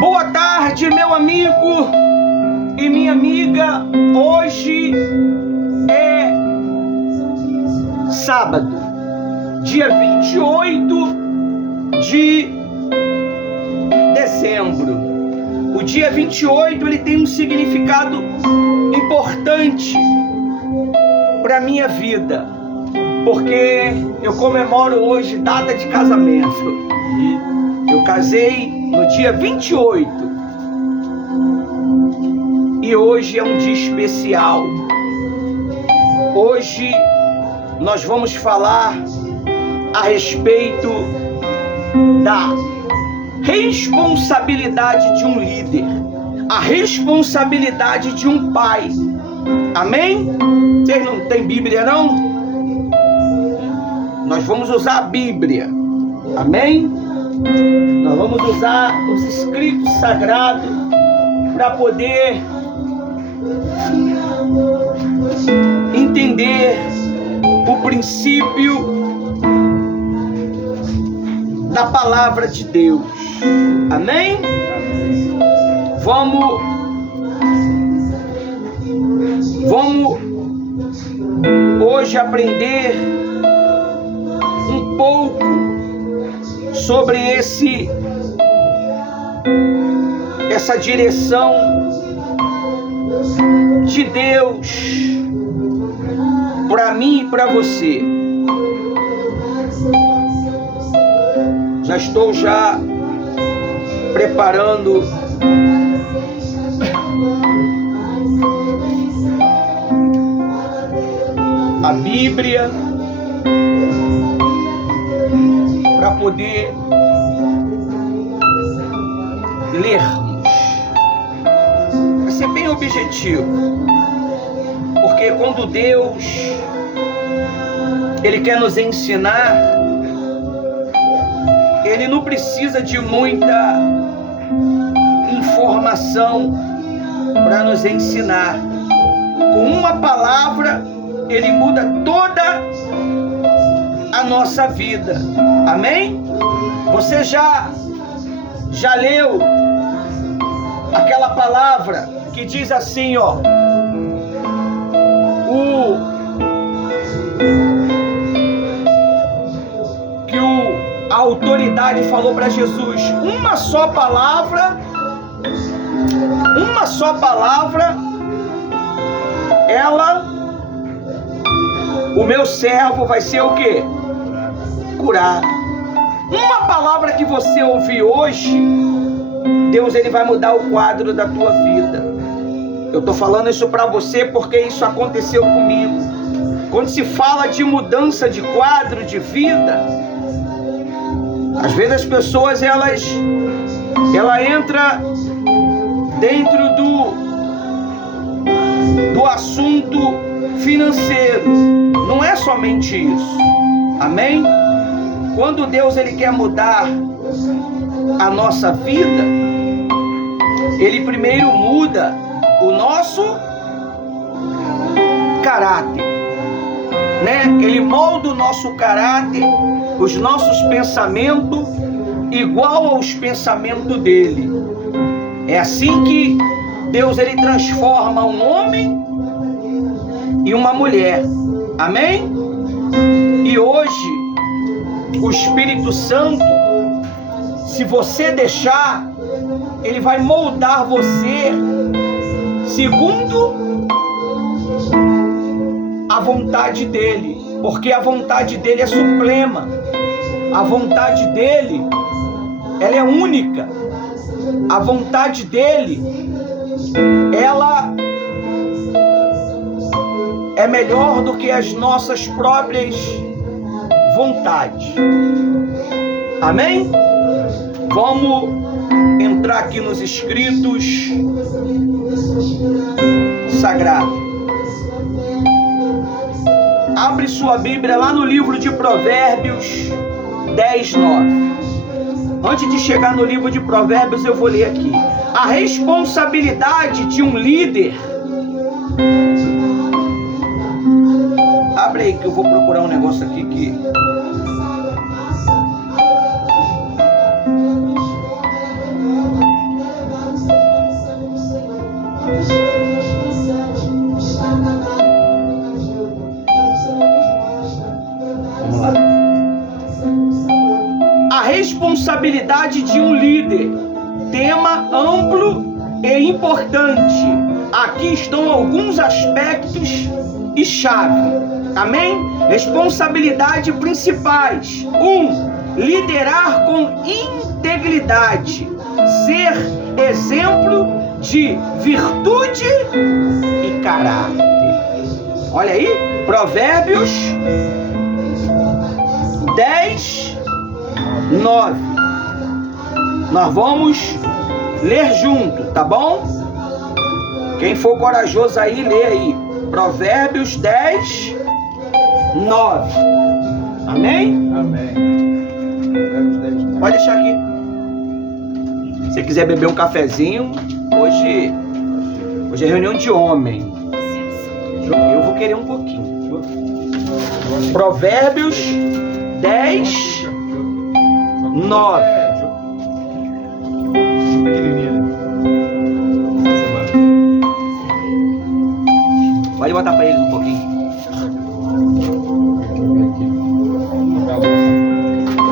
Boa tarde, meu amigo e minha amiga. Hoje é sábado, dia 28 de dezembro. O dia 28 ele tem um significado importante para a minha vida, porque eu comemoro hoje data de casamento. Eu casei no dia 28 e hoje é um dia especial. Hoje nós vamos falar a respeito da responsabilidade de um líder, a responsabilidade de um pai. Amém? Vocês não têm Bíblia, não? Nós vamos usar a Bíblia. Amém? Nós vamos usar os escritos sagrados para poder entender o princípio da palavra de Deus. Amém? Vamos hoje aprender um pouco sobre essa direção de Deus para mim e para você. Já estou preparando a Bíblia para poder lermos. Vai ser bem objetivo, porque quando Deus Ele quer nos ensinar, Ele não precisa de muita informação para nos ensinar. Com uma palavra Ele muda toda a nossa vida. Amém? Você já leu aquela palavra que diz assim, ó: a autoridade falou para Jesus: uma só palavra, o meu servo vai ser o quê? Curado. Uma palavra que você ouvir hoje, Deus ele vai mudar o quadro da tua vida. Eu tô falando isso para você porque isso aconteceu comigo. Quando se fala de mudança de quadro de vida, às vezes as pessoas ela entra dentro do assunto financeiro. Não é somente isso. Amém? Quando Deus ele quer mudar a nossa vida, Ele primeiro muda o nosso caráter, né? Ele molda o nosso caráter, os nossos pensamentos igual aos pensamentos dele. É assim que Deus ele transforma um homem e uma mulher. Amém? E hoje o Espírito Santo, se você deixar, ele vai moldar você segundo a vontade dele, porque a vontade dele é suprema. A vontade dele, ela é única. A vontade dele, ela é melhor do que as nossas próprias vontades. Amém? Vamos entrar aqui nos escritos sagrados. Abre sua Bíblia lá no livro de Provérbios 10:9. Antes de chegar no livro de Provérbios, eu vou ler aqui. A responsabilidade de um líder. Abre aí que eu vou procurar um negócio aqui que de um líder. Tema amplo e importante. Aqui estão alguns aspectos e chave. Amém? Responsabilidades principais. 1. Liderar com integridade. Ser exemplo de virtude e caráter. Olha aí, Provérbios 10, 9. Nós vamos ler junto, tá bom? Quem for corajoso aí, lê aí. Provérbios 10, 9. Amém? Amém. Provérbios 10, 9. Pode deixar aqui. Se você quiser beber um cafezinho, hoje é reunião de homem. Eu vou querer um pouquinho. Provérbios 10, 9. Pode botar para eles um pouquinho.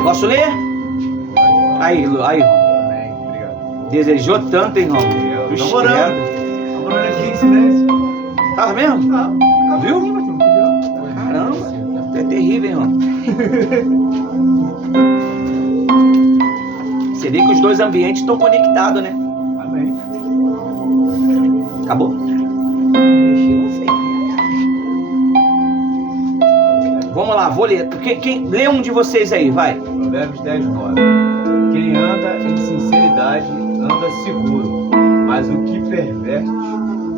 Posso ler? Aí, irmão. Amém. Obrigado. Desejou tanto, hein, irmão? Estamos orando. Estamos orando aqui em silêncio. Tá mesmo? Tá. Viu? Caramba, é terrível, irmão. Você vê que os dois ambientes estão conectados, né? Amém. Acabou? Vamos lá, vou ler. Lê um de vocês aí, vai. Provérbios 10, 9. Quem anda em sinceridade anda seguro, mas o que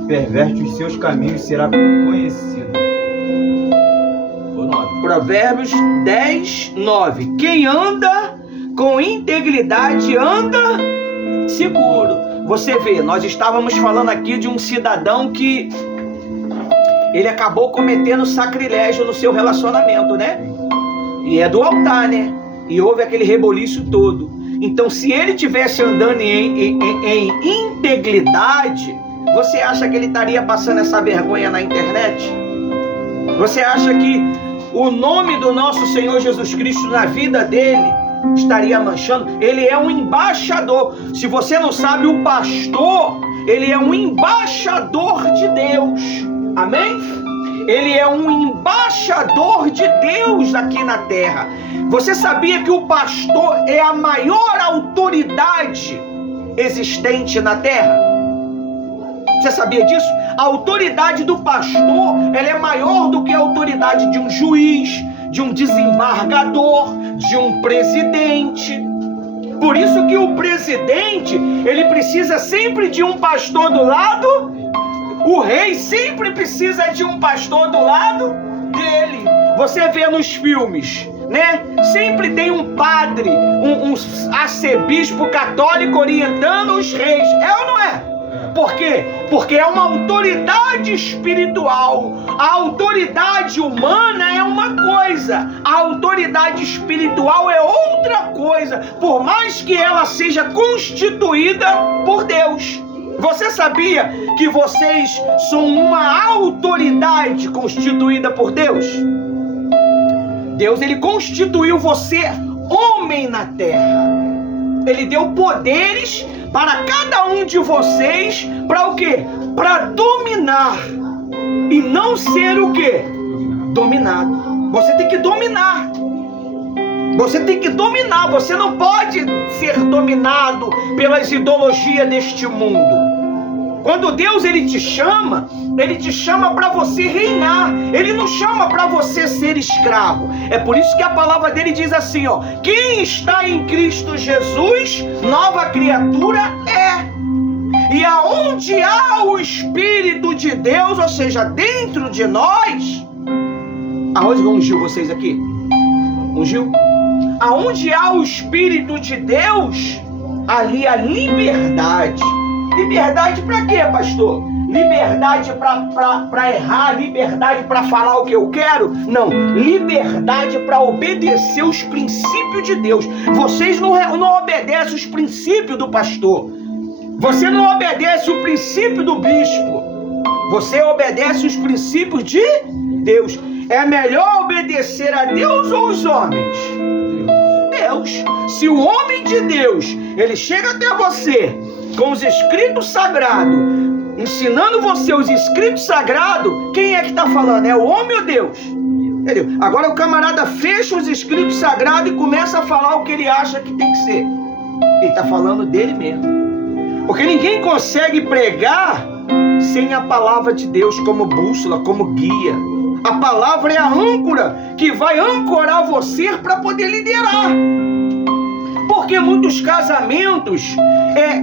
perverte os seus caminhos será conhecido. O 9. Provérbios 10, 9. Quem anda com integridade anda seguro. Você vê, nós estávamos falando aqui de um cidadão que ele acabou cometendo sacrilégio no seu relacionamento, né? E é do altar, né? E houve aquele reboliço todo. Então, se ele tivesse andando em integridade, você acha que ele estaria passando essa vergonha na internet? Você acha que o nome do nosso Senhor Jesus Cristo na vida dele estaria manchando? Ele é um embaixador. Se você não sabe, o pastor, ele é um embaixador de Deus. Amém? Ele é um embaixador de Deus aqui na terra. Você sabia que o pastor é a maior autoridade existente na terra? Você sabia disso? A autoridade do pastor, ela é maior do que a autoridade de um juiz, de um desembargador, de um presidente. Por isso que o presidente, ele precisa sempre de um pastor do lado. O rei sempre precisa de um pastor do lado dele. Você vê nos filmes, né? Sempre tem um padre, um arcebispo católico orientando os reis. É ou não é? Por quê? Porque é uma autoridade espiritual. A autoridade humana é uma coisa, a autoridade espiritual é outra coisa, por mais que ela seja constituída por Deus. Você sabia que vocês são uma autoridade constituída por Deus? Deus, ele constituiu você homem na terra. Ele deu poderes para cada um de vocês, para o quê? Para dominar e não ser o quê? Dominado. Você tem que dominar. Você tem que dominar. Você não pode ser dominado pelas ideologias deste mundo. Quando Deus ele te chama para você reinar. Ele não chama para você ser escravo. É por isso que a palavra dele diz assim, ó: quem está em Cristo Jesus, nova criatura é. E aonde há o Espírito de Deus, ou seja, dentro de nós, aonde ungiu vocês aqui? Ungiu? Aonde há o Espírito de Deus, ali há liberdade. Liberdade para quê, pastor? Liberdade para errar, liberdade para falar o que eu quero? Não, liberdade para obedecer os princípios de Deus. Vocês não obedecem os princípios do pastor. Você não obedece o princípio do bispo. Você obedece os princípios de Deus. É melhor obedecer a Deus ou os homens? Deus. Se o homem de Deus, ele chega até você com os escritos sagrados, ensinando você os escritos sagrados, quem é que está falando? É o homem ou Deus? Entendeu? Agora o camarada fecha os escritos sagrados e começa a falar o que ele acha que tem que ser. Ele está falando dele mesmo. Porque ninguém consegue pregar sem a palavra de Deus como bússola, como guia. A palavra é a âncora que vai ancorar você para poder liderar. Porque muitos casamentos,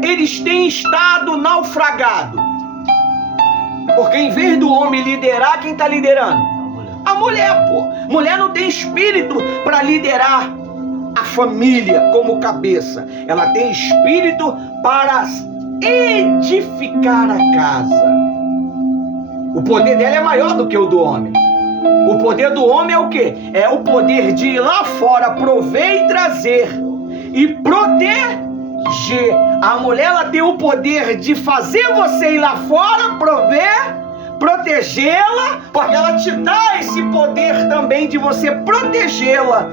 eles têm estado naufragados. Porque em vez do homem liderar, quem está liderando? A mulher, pô. Mulher não tem espírito para liderar a família como cabeça. Ela tem espírito para edificar a casa. O poder dela é maior do que o do homem. O poder do homem é o quê? É o poder de ir lá fora, prover e trazer e proteger. A mulher, ela tem o poder de fazer você ir lá fora, prover, protegê-la, porque ela te dá esse poder também de você protegê-la,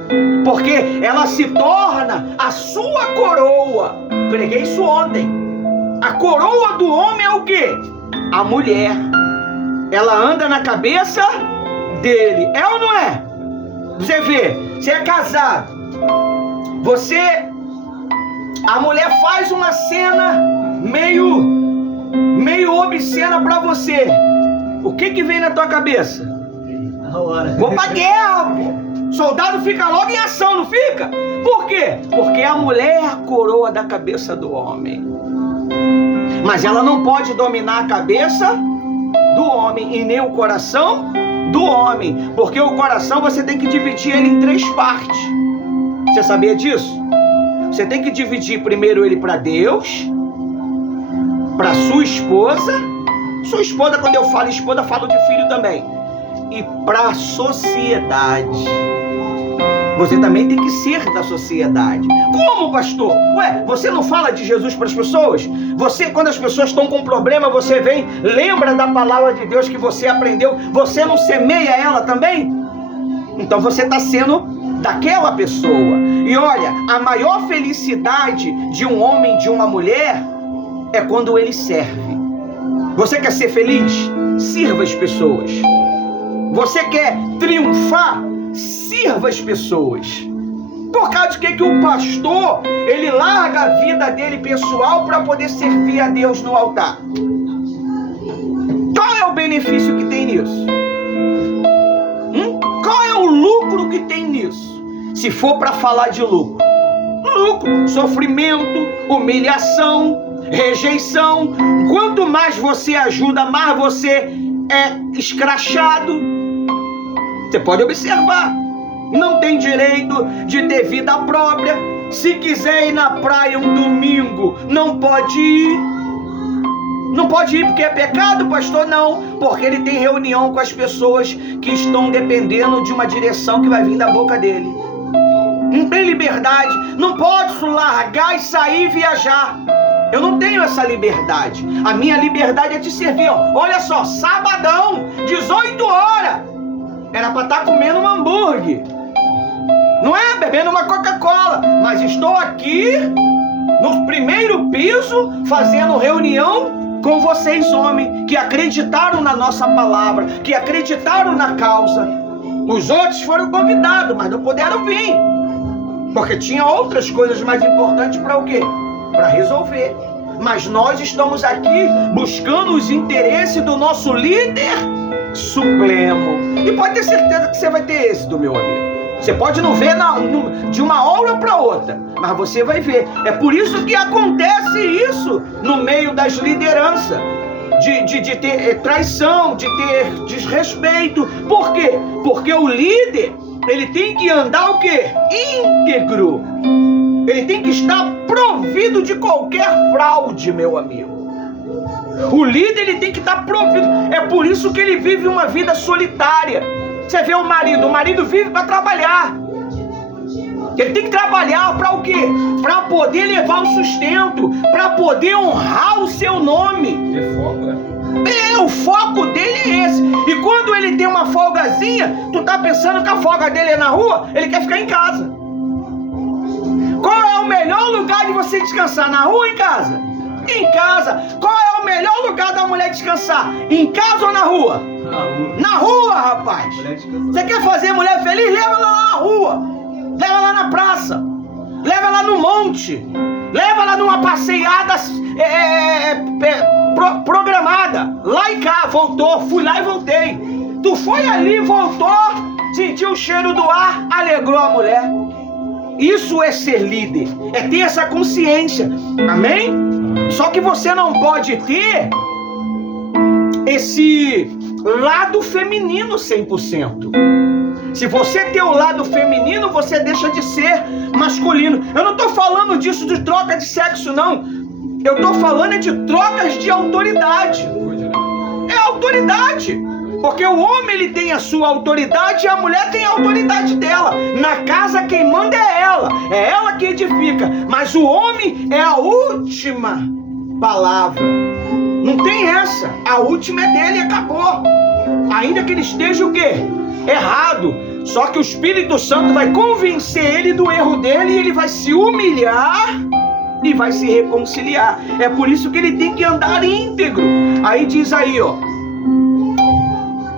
porque ela se torna a sua coroa. Preguei isso ontem. A coroa do homem é o quê? A mulher. Ela anda na cabeça dele. É ou não é? Você vê, você é casado, a mulher faz uma cena meio obscena pra você. O que vem na tua cabeça? Na hora. Vou pra guerra, pô. Soldado fica logo em ação, não fica? Por quê? Porque a mulher é a coroa da cabeça do homem. Mas ela não pode dominar a cabeça do homem e nem o coração do homem. Porque o coração você tem que dividir ele em 3 partes. Você sabia disso? Você tem que dividir primeiro ele para Deus, para sua esposa. Sua esposa, quando eu falo esposa, falo de filho também. E para a sociedade. Você também tem que ser da sociedade. Como, pastor? Ué, você não fala de Jesus para as pessoas? Você, quando as pessoas estão com problema, você vem, lembra da palavra de Deus que você aprendeu, você não semeia ela também? Então você está sendo daquela pessoa. E olha, a maior felicidade de um homem, de uma mulher, é quando ele serve. Você quer ser feliz? Sirva as pessoas. Você quer triunfar? Sirva as pessoas. Por causa de que o pastor, ele larga a vida dele pessoal para poder servir a Deus no altar? Qual é o benefício que tem nisso? Qual é o lucro que tem nisso? Se for para falar de lucro, sofrimento, humilhação, rejeição. Quanto mais você ajuda, mais você é escrachado. Você pode observar. Não tem direito de ter vida própria. Se quiser ir na praia um domingo, não pode ir. Não pode ir porque é pecado, pastor? Não, porque ele tem reunião com as pessoas que estão dependendo de uma direção que vai vir da boca dele. Não tem liberdade. Não pode largar e sair e viajar. Eu não tenho essa liberdade. A minha liberdade é te servir. Olha só, sabadão, 18 horas. Era para estar comendo um hambúrguer. Não é? Bebendo uma Coca-Cola. Mas estou aqui no primeiro piso fazendo reunião com vocês, homens, que acreditaram na nossa palavra, que acreditaram na causa. Os outros foram convidados, mas não puderam vir. Porque tinha outras coisas mais importantes para o quê? Para resolver. Mas nós estamos aqui buscando os interesses do nosso líder supremo. E pode ter certeza que você vai ter êxito, meu amigo. Você pode não ver de uma hora para outra, mas você vai ver. É por isso que acontece isso no meio das lideranças. De ter traição, de ter desrespeito. Por quê? Porque o líder, ele tem que andar o quê? Íntegro. Ele tem que estar provido de qualquer fraude, meu amigo. O líder, ele tem que estar provido. É por isso que ele vive uma vida solitária. Você vê o marido vive para trabalhar. Ele tem que trabalhar para o quê? Para poder levar o sustento, para poder honrar o seu nome. Ter foco, né? O foco dele é esse. E quando ele tem uma folgazinha, tu tá pensando que a folga dele é na rua? Ele quer ficar em casa. Qual é é o melhor lugar de você descansar? Na rua ou em casa? Em casa. Qual é o melhor lugar da mulher descansar? Em casa ou na rua? Na rua, rapaz. Você quer fazer a mulher feliz? Leva ela lá na rua. Leva ela na praça. Leva ela no monte. Leva ela numa passeada programada. Lá e cá, voltou. Fui lá e voltei. Tu foi ali, voltou, sentiu o cheiro do ar, alegrou a mulher. Isso é ser líder. É ter essa consciência. Amém? Só que você não pode ter esse lado feminino 100%. Se você tem o lado feminino, você deixa de ser masculino. Eu não estou falando disso de troca de sexo, não. Eu estou falando de trocas de autoridade. É autoridade. Porque o homem ele tem a sua autoridade e a mulher tem a autoridade dela. Na casa quem manda é ela que edifica. Mas o homem é a última palavra. Não tem essa. A última é dele e acabou. Ainda que ele esteja o quê? Errado. Só que o Espírito Santo vai convencer ele do erro dele e ele vai se humilhar e vai se reconciliar. É por isso que ele tem que andar íntegro. Aí diz aí, ó.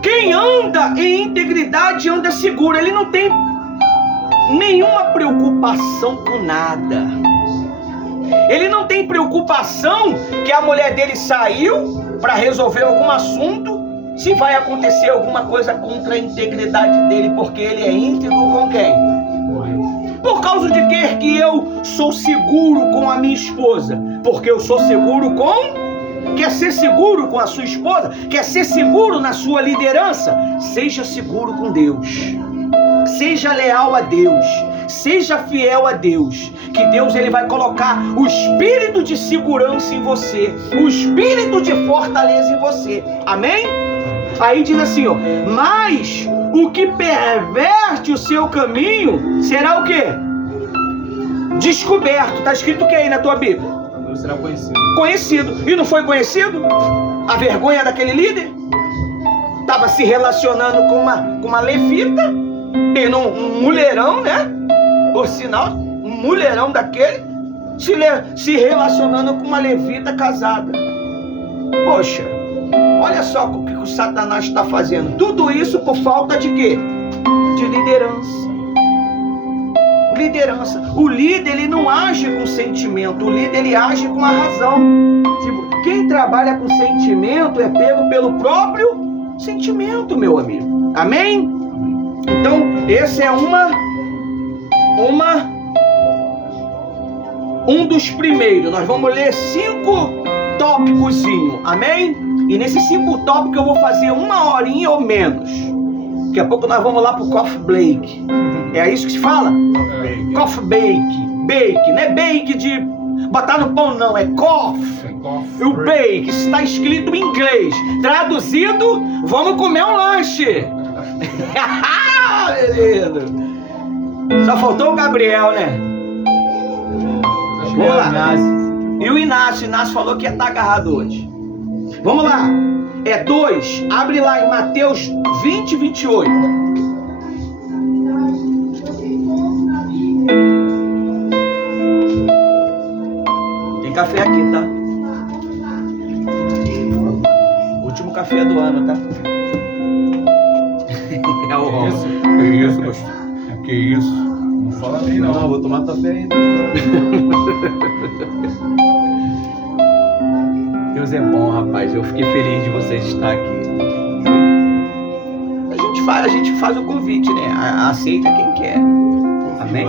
Quem anda em integridade anda seguro. Ele não tem nenhuma preocupação com nada. Ele não tem preocupação que a mulher dele saiu para resolver algum assunto, se vai acontecer alguma coisa contra a integridade dele, porque ele é íntegro com quem? Por causa de que eu sou seguro com a minha esposa? Porque eu sou seguro com... Quer ser seguro com a sua esposa? Quer ser seguro na sua liderança? Seja seguro com Deus. Seja leal a Deus. Seja fiel a Deus. Que Deus ele vai colocar o espírito de segurança em você. O espírito de fortaleza em você. Amém? Aí diz assim, ó. Mas o que perverte o seu caminho será o quê? Descoberto. Está escrito o que aí na tua Bíblia? Será conhecido. Conhecido. E não foi conhecido? A vergonha daquele líder? Estava se relacionando com uma levita, tendo um mulherão, né? Por sinal, um mulherão daquele, se relacionando com uma levita casada. Poxa, olha só o que o Satanás está fazendo. Tudo isso por falta de quê? De liderança. Liderança. O líder ele não age com sentimento, o líder ele age com a razão. Quem trabalha com sentimento é pego pelo próprio sentimento, meu amigo. Amém? Então, esse é um dos primeiros. Nós vamos ler 5 tópicozinhos. Amém? E nesses 5 tópicos eu vou fazer 1 horinha ou menos. Daqui a pouco nós vamos lá pro coffee break. É isso que se fala? Coffee bake. Bake, não é bake de botar no pão, não. É coffee. O bake está escrito em inglês. Traduzido, vamos comer um lanche. Beleza. Só faltou o Gabriel, né? Vamos lá. E o Inácio falou que ia estar agarrado hoje. Vamos lá. É 2. Abre lá em Mateus 20, 28. Tem café aqui, tá? Último café do ano, tá? É o isso? Que isso, pastor? Que isso? Não fala bem, não. Não, vou tomar café ainda. Deus é bom, rapaz. Eu fiquei feliz de vocês estar aqui. A gente faz o convite, né? Aceita quem quer. Amém?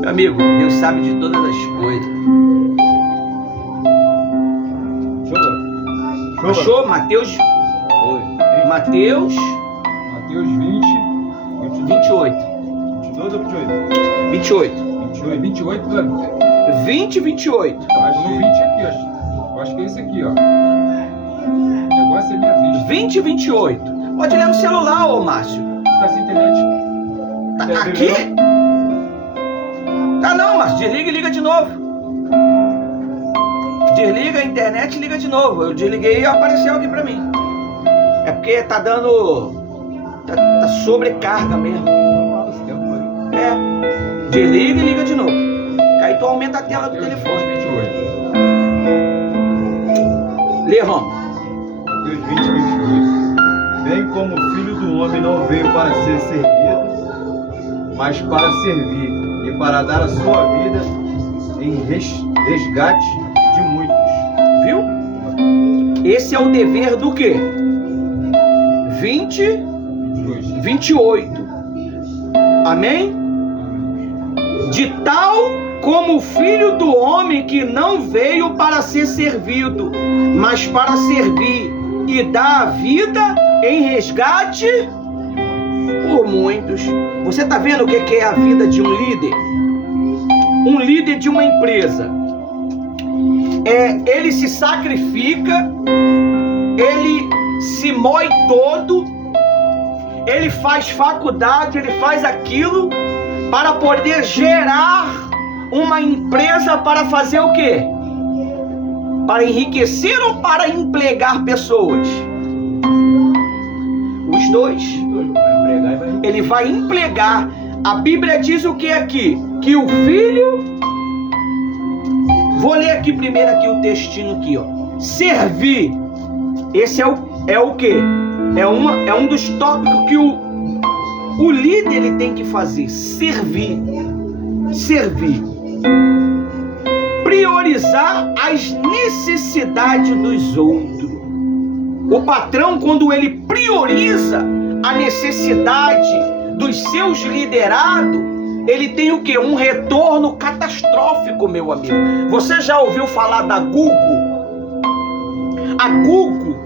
Meu amigo, Deus sabe de todas as coisas. Achou? Mateus 20, 28. 22 ou 28? 28. 28, Dani. 20 e 28. Eu acho que 20 aqui, ó. Eu acho que é esse aqui, ó. O negócio é minha vista. 20 e 28. Pode ler no celular, ô Márcio. Tá sem internet. Tá aqui? Tá não, Márcio. Desliga e liga de novo. Desliga a internet e liga de novo. Eu desliguei e apareceu aqui pra mim. É porque tá dando... Tá sobrecarga mesmo. É. Desliga e liga de novo. Aí tu aumenta a tela do telefone. 28. Lê, Roma. Mateus 20, 28. Bem como o Filho do Homem não veio para ser servido, mas para servir e para dar a sua vida em resgate de muitos. Viu? Esse é o dever do quê? 28. Amém? De tal como o Filho do Homem que não veio para ser servido, mas para servir e dar a vida em resgate por muitos. Você está vendo o que é a vida de um líder? Um líder de uma empresa. Ele se sacrifica, ele se moe todo, ele faz faculdade, ele faz aquilo para poder gerar uma empresa para fazer o quê? Para enriquecer ou para empregar pessoas? Os dois. Ele vai empregar. A Bíblia diz o que aqui? Que o filho... Vou ler aqui primeiro aqui o textinho aqui, ó. Servir. Esse é o quê? É um dos tópicos que o líder ele tem que fazer. Servir. Priorizar as necessidades dos outros. O patrão, quando ele prioriza a necessidade dos seus liderados, ele tem o quê? Um retorno catastrófico, meu amigo. Você já ouviu falar da Google? A Google,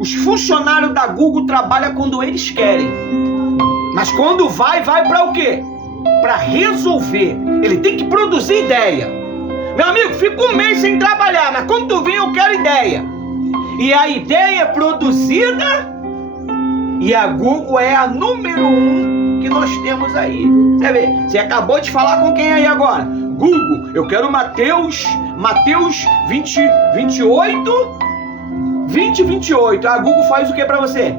os funcionários da Google trabalham quando eles querem. Mas quando vai para o quê? Para resolver. Ele tem que produzir ideia. Meu amigo, fica um mês sem trabalhar, mas quando tu vem eu quero ideia. E a ideia é produzida, e a Google é a número 1 que nós temos aí. Você vê, você acabou de falar com quem aí agora? Google, eu quero Mateus 28. A Google faz o que para você?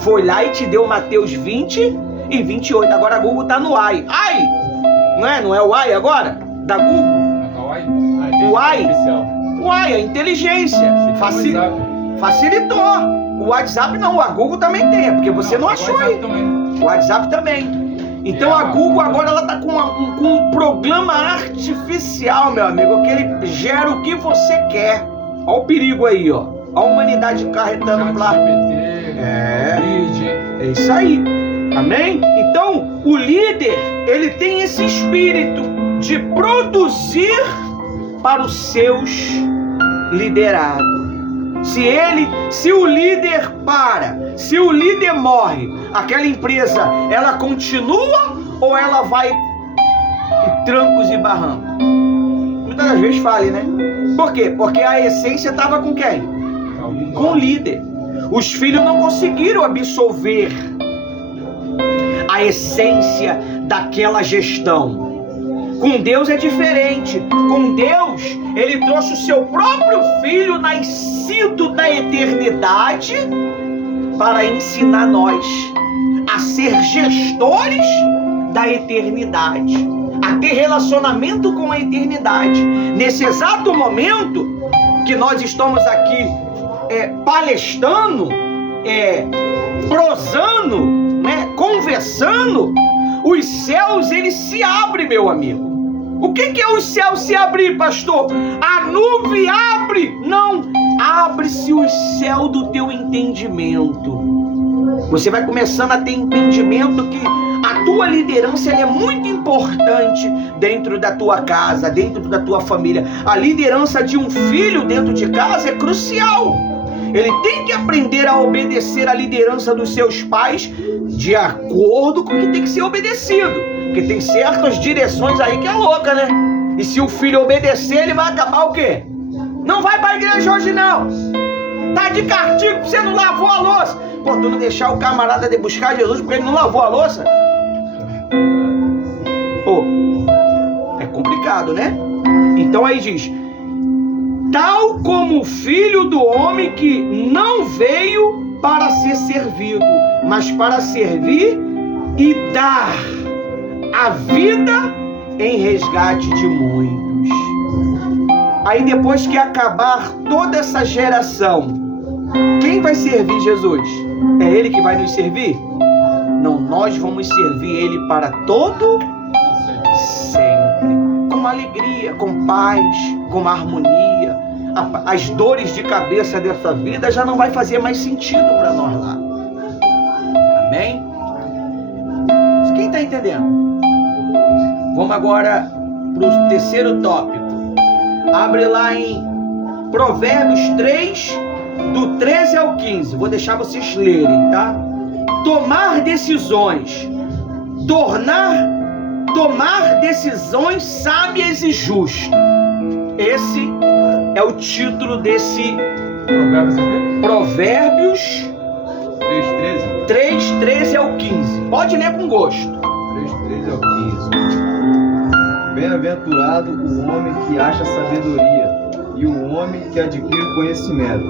Foi lá e te deu Mateus 20 e 28. Agora a Google tá no AI. AI! Não é o AI agora? Da Google? O AI, a inteligência. Facilitou. O WhatsApp não, a Google também tem, porque você não achou aí. O WhatsApp também. Então a Google agora ela tá com um programa artificial, meu amigo, que ele gera o que você quer. Olha o perigo aí, ó. A humanidade carretando lá. É isso aí. Amém? Então, o líder, ele tem esse espírito de produzir para os seus liderados. Se o líder se o líder morre, aquela empresa, ela continua ou ela vai em trancos e barrancos? Muitas das vezes fale, né? Por quê? Porque a essência estava com quem? Com o líder. Os filhos não conseguiram absorver a essência daquela gestão. Com Deus é diferente. Com Deus, Ele trouxe o seu próprio filho, nascido da eternidade, para ensinar nós a ser gestores da eternidade, a ter relacionamento com a eternidade. Nesse exato momento que nós estamos aqui palestrando, prosando, né, conversando, os céus eles se abrem, meu amigo. O que é os céus se abrir, pastor? A nuvem abre? Não, abre-se o céu do teu entendimento. Você vai começando a ter entendimento que a tua liderança ela é muito importante dentro da tua casa, dentro da tua família. A liderança de um filho dentro de casa é crucial. Ele tem que aprender a obedecer à liderança dos seus pais de acordo com o que tem que ser obedecido. Porque tem certas direções aí que é louca, né? E se o filho obedecer, ele vai acabar o quê? Não vai pra igreja hoje não. Tá de castigo, você não lavou a louça. Pô, tu não deixar o camarada de buscar Jesus porque ele não lavou a louça? Pô, é complicado, né? Então aí diz: tal como o Filho do Homem que não veio para ser servido, mas para servir e dar a vida em resgate de muitos. Aí depois que acabar toda essa geração, quem vai servir Jesus? É Ele que vai nos servir? Não, nós vamos servir Ele para todo sempre. Com alegria, com paz, com harmonia. As dores de cabeça dessa vida já não vai fazer mais sentido para nós lá. Amém? Quem está entendendo? Vamos agora para o terceiro tópico. Abre lá em Provérbios 3, do 13 ao 15. Vou deixar vocês lerem, tá? Tomar decisões. Tomar decisões sábias e justas. Esse é o título desse Provérbios 3, 13 ao 15. Pode ler com gosto. 3, 13 ao 15. Bem-aventurado o homem que acha sabedoria e o homem que adquire conhecimento,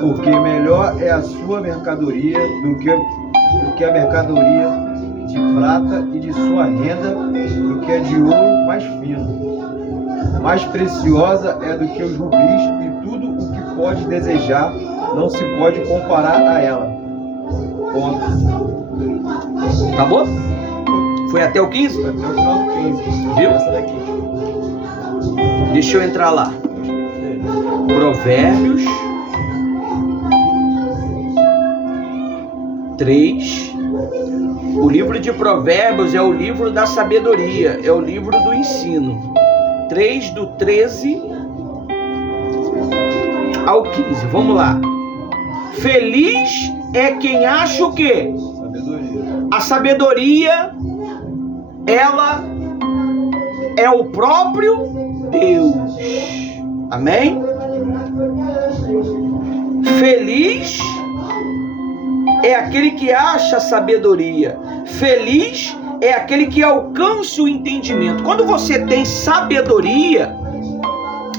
porque melhor é a sua mercadoria do que a mercadoria de prata e de sua renda do que a de ouro mais fino. Mais preciosa é do que os rubis e tudo o que pode desejar não se pode comparar a ela. Ponto. Acabou? Foi até o 15? Até o final do 15. Viu? Essa daqui. Deixa eu entrar lá. Provérbios 3. O livro de Provérbios é o livro da sabedoria, é o livro do ensino. 3, do 13 ao 15. Vamos lá. Feliz é quem acha o quê? Sabedoria. A sabedoria, ela é o próprio Deus. Amém? Feliz é aquele que acha sabedoria. Feliz é aquele que alcança o entendimento. Quando você tem sabedoria,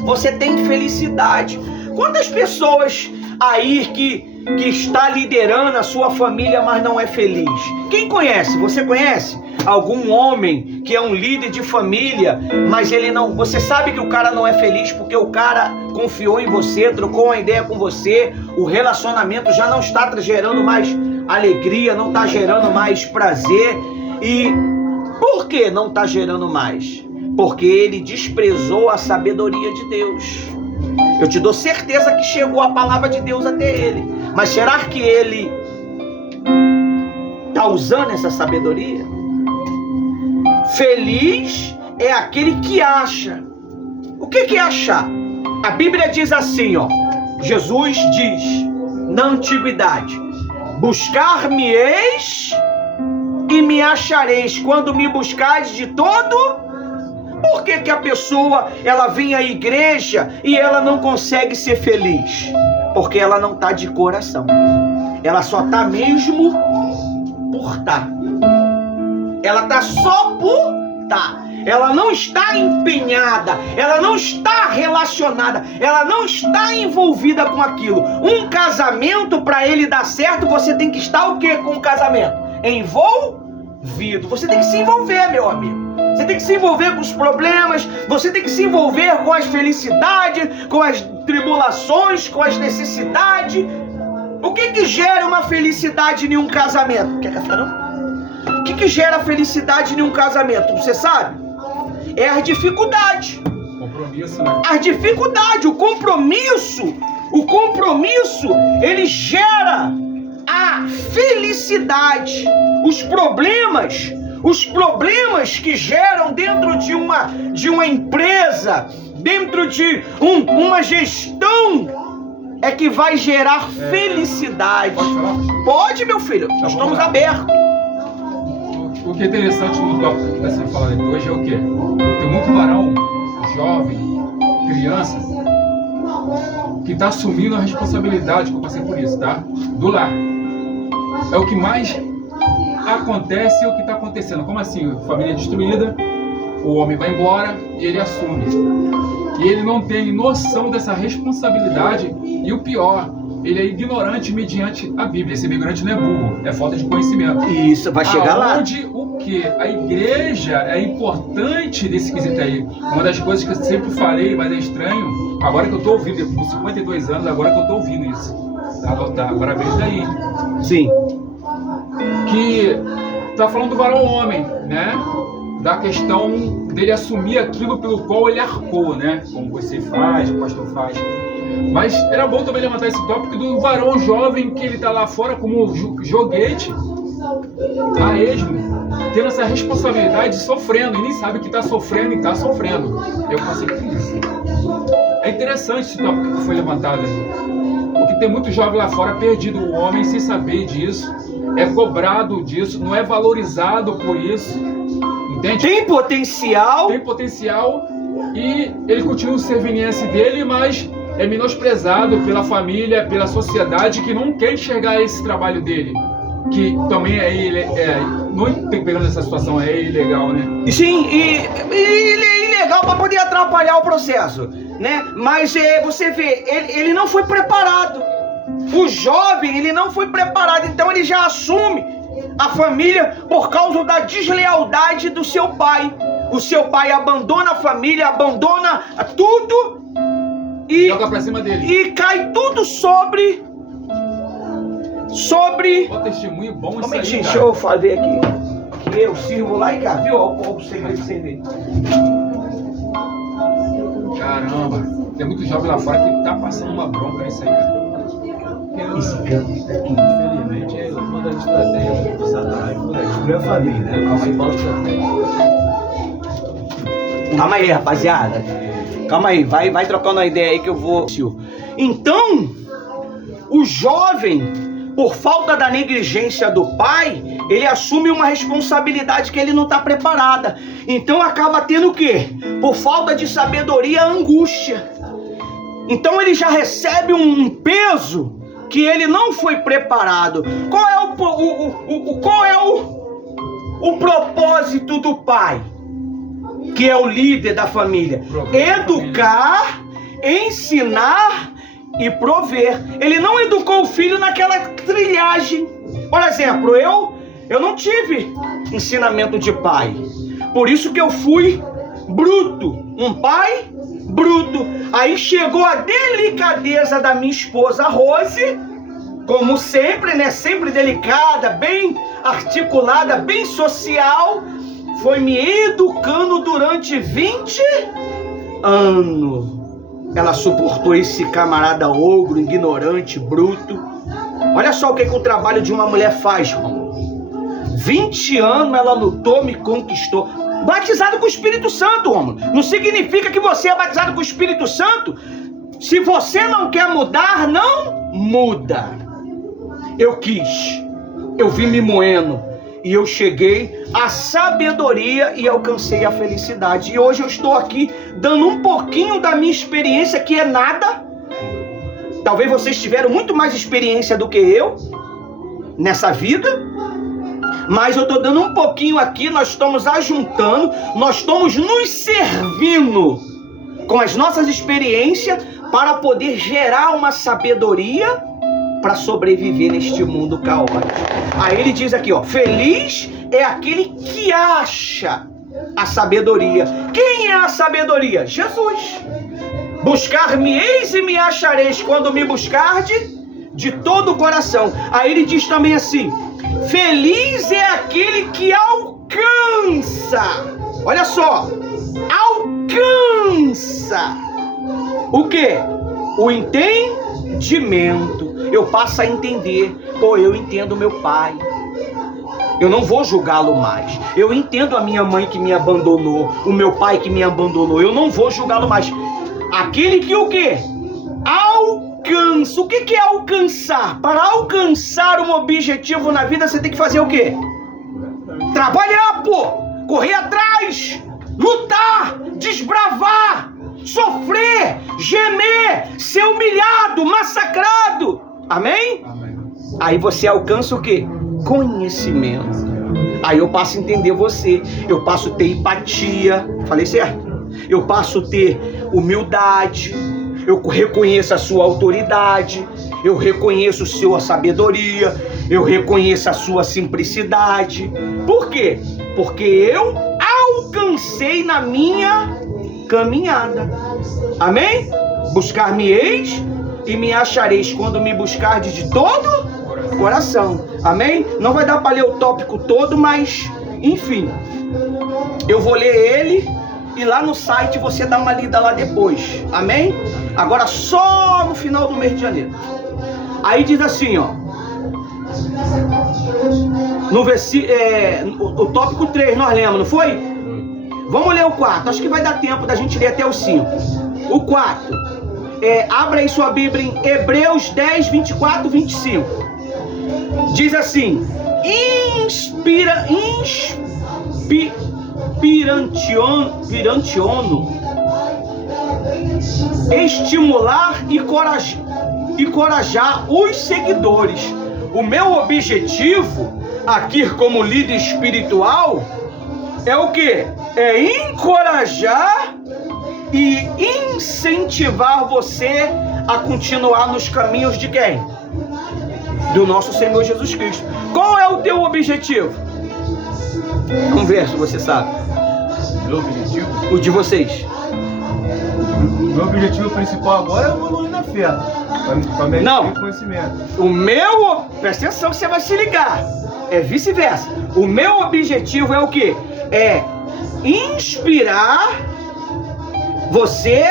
você tem felicidade. Quantas pessoas aí que está liderando a sua família, mas não é feliz? Quem conhece? Você conhece algum homem que é um líder de família, mas ele não... Você sabe que o cara não é feliz porque o cara confiou em você, trocou uma ideia com você, o relacionamento já não está gerando mais alegria, não está gerando mais prazer. E por que não está gerando mais? Porque ele desprezou a sabedoria de Deus. Eu te dou certeza que chegou a palavra de Deus até ele. Mas será que ele está usando essa sabedoria? Feliz é aquele que acha. O que é achar? A Bíblia diz assim, ó. Jesus diz na antiguidade: buscar-me-eis e me achareis quando me buscares de todo. Por que a pessoa, ela vem à igreja e ela não consegue ser feliz? Porque ela não está de coração. Ela só está mesmo por estar. Ela está só por estar. Ela não está empenhada, ela não está relacionada, ela não está envolvida com aquilo. Um casamento, para ele dar certo, você tem que estar o quê com o casamento? Envolvido. Você tem que se envolver, meu amigo. Você tem que se envolver com os problemas, você tem que se envolver com as felicidades, com as tribulações, com as necessidades. O que gera uma felicidade em um casamento? Quer café, não? O que gera felicidade em um casamento? Você sabe? É as dificuldades. Compromisso, né? As dificuldades, o compromisso, ele gera a felicidade. Os problemas que geram dentro de uma empresa, dentro de uma gestão, é que vai gerar felicidade. Pode falar? Pode, meu filho, nós estamos abertos. O que é interessante no tópico que está sendo falado aqui hoje é o quê? Tem muito varão, jovem, criança, que está assumindo a responsabilidade, que eu passei por isso, tá? Do lar. É o que mais acontece, o que está acontecendo. Como assim? Família destruída, o homem vai embora e ele assume. E ele não tem noção dessa responsabilidade. E o pior, ele é ignorante mediante a Bíblia. Esse ignorante não é burro, é falta de conhecimento. Isso, vai chegar lá. Aonde o que a igreja é importante nesse quesito aí. Uma das coisas que eu sempre falei, mas é estranho, agora que eu tô ouvindo, com 52 anos, agora que eu tô ouvindo isso. Tá, parabéns daí. Sim. Que tá falando do varão homem, né? Da questão dele assumir aquilo pelo qual ele arcou, né? Como você faz, o pastor faz. Mas era bom também levantar esse tópico do varão jovem que ele tá lá fora como joguete, a esmo, tendo essa responsabilidade, sofrendo, e nem sabe que tá sofrendo e tá sofrendo. Eu passei por isso. É interessante esse tópico que foi levantado aí. Porque tem muito jovem lá fora perdido, o homem sem saber disso, é cobrado disso, não é valorizado por isso. Entende? Tem potencial. Tem potencial e ele continua o serviniense dele, mas é menosprezado pela família, pela sociedade que não quer enxergar esse trabalho dele. Que também não tem pegando essa situação, é ilegal, né? Sim, e ele é ilegal para poder atrapalhar o processo, né? Mas você vê, ele não foi preparado. O jovem, ele não foi preparado, então ele já assume a família por causa da deslealdade do seu pai. O seu pai abandona a família, abandona tudo e joga pra cima dele. E cai tudo sobre. Ó, testemunho bom isso aí, Deixa eu fazer aqui. Que eu sirvo lá e cá, viu? Olha o segredo que você vê. Caramba, tem muito jovem lá fora que tá passando uma bronca nisso aí, cara. Esse campo aqui, infelizmente, é uma das estratégias do Satanás para destruir a família, né? A principal estratégia. Calma aí, rapaziada. Calma aí, vai trocando a ideia aí que eu vou. Então, o jovem, por falta da negligência do pai, ele assume uma responsabilidade que ele não está preparada. Então acaba tendo o quê? Por falta de sabedoria, angústia. Então ele já recebe um peso que ele não foi preparado. Qual é o propósito do pai, que é o líder da família? Educar, ensinar e prover. Ele não educou o filho naquela trilhagem. Por exemplo, eu não tive ensinamento de pai. Por isso que eu fui bruto. Um pai bruto. Aí chegou a delicadeza da minha esposa Rose, como sempre, né? Sempre delicada, bem articulada, bem social. Foi me educando durante 20 anos. Ela suportou esse camarada ogro, ignorante, bruto. Olha só o que o trabalho de uma mulher faz, irmão. 20 anos ela lutou, me conquistou. Batizado com o Espírito Santo, homem. Não significa que você é batizado com o Espírito Santo. Se você não quer mudar, não muda. Eu quis. Eu vim me moendo. E eu cheguei à sabedoria e alcancei a felicidade. E hoje eu estou aqui dando um pouquinho da minha experiência, que é nada. Talvez vocês tiveram muito mais experiência do que eu nessa vida. Mas eu estou dando um pouquinho aqui, nós estamos ajuntando, nós estamos nos servindo com as nossas experiências para poder gerar uma sabedoria para sobreviver neste mundo caótico. Aí ele diz aqui, ó, feliz é aquele que acha a sabedoria. Quem é a sabedoria? Jesus. Buscar-me-eis e me achareis quando me buscardes de todo o coração. Aí ele diz também assim, feliz é aquele que alcança. Olha só, alcança o quê? O entendimento. Eu passo a entender. Pô, eu entendo meu pai. Eu não vou julgá-lo mais. Eu entendo a minha mãe que me abandonou, o meu pai que me abandonou. Eu não vou julgá-lo mais. Aquele que o quê? Alcança. O que é alcançar? Para alcançar um objetivo na vida, você tem que fazer o quê? Trabalhar, pô! Correr atrás! Lutar! Desbravar! Sofrer! Gemer! Ser humilhado! Massacrado! Amém? Amém. Aí você alcança o quê? Conhecimento. Aí eu passo a entender você. Eu passo a ter empatia. Falei certo? Eu passo a ter humildade. Eu reconheço a sua autoridade. Eu reconheço a sua sabedoria. Eu reconheço a sua simplicidade. Por quê? porque eu alcancei na minha caminhada. Amém? Buscar-me-eis e me achareis quando me buscardes de todo coração. Amém? Não vai dar para ler o tópico todo, mas enfim, eu vou ler ele e lá no site você dá uma lida lá depois. Amém? Agora só no final do mês de janeiro. Aí diz assim, ó, no o tópico 3 nós lemos, não foi? Vamos ler o 4, acho que vai dar tempo da gente ler até o 5. O 4, abra aí sua Bíblia em Hebreus 10, 24, 25. Diz assim: inspirantiono, estimular e encorajar os seguidores. O meu objetivo aqui como líder espiritual é o que? É encorajar e incentivar você a continuar nos caminhos de quem? Do nosso Senhor Jesus Cristo. Qual é o teu objetivo? Um verso, você sabe. Meu objetivo? O de vocês. Meu objetivo principal agora é evoluir na fé. Para melhorar o conhecimento. O meu... Presta atenção que você vai se ligar. É vice-versa. O meu objetivo é o quê? É inspirar você,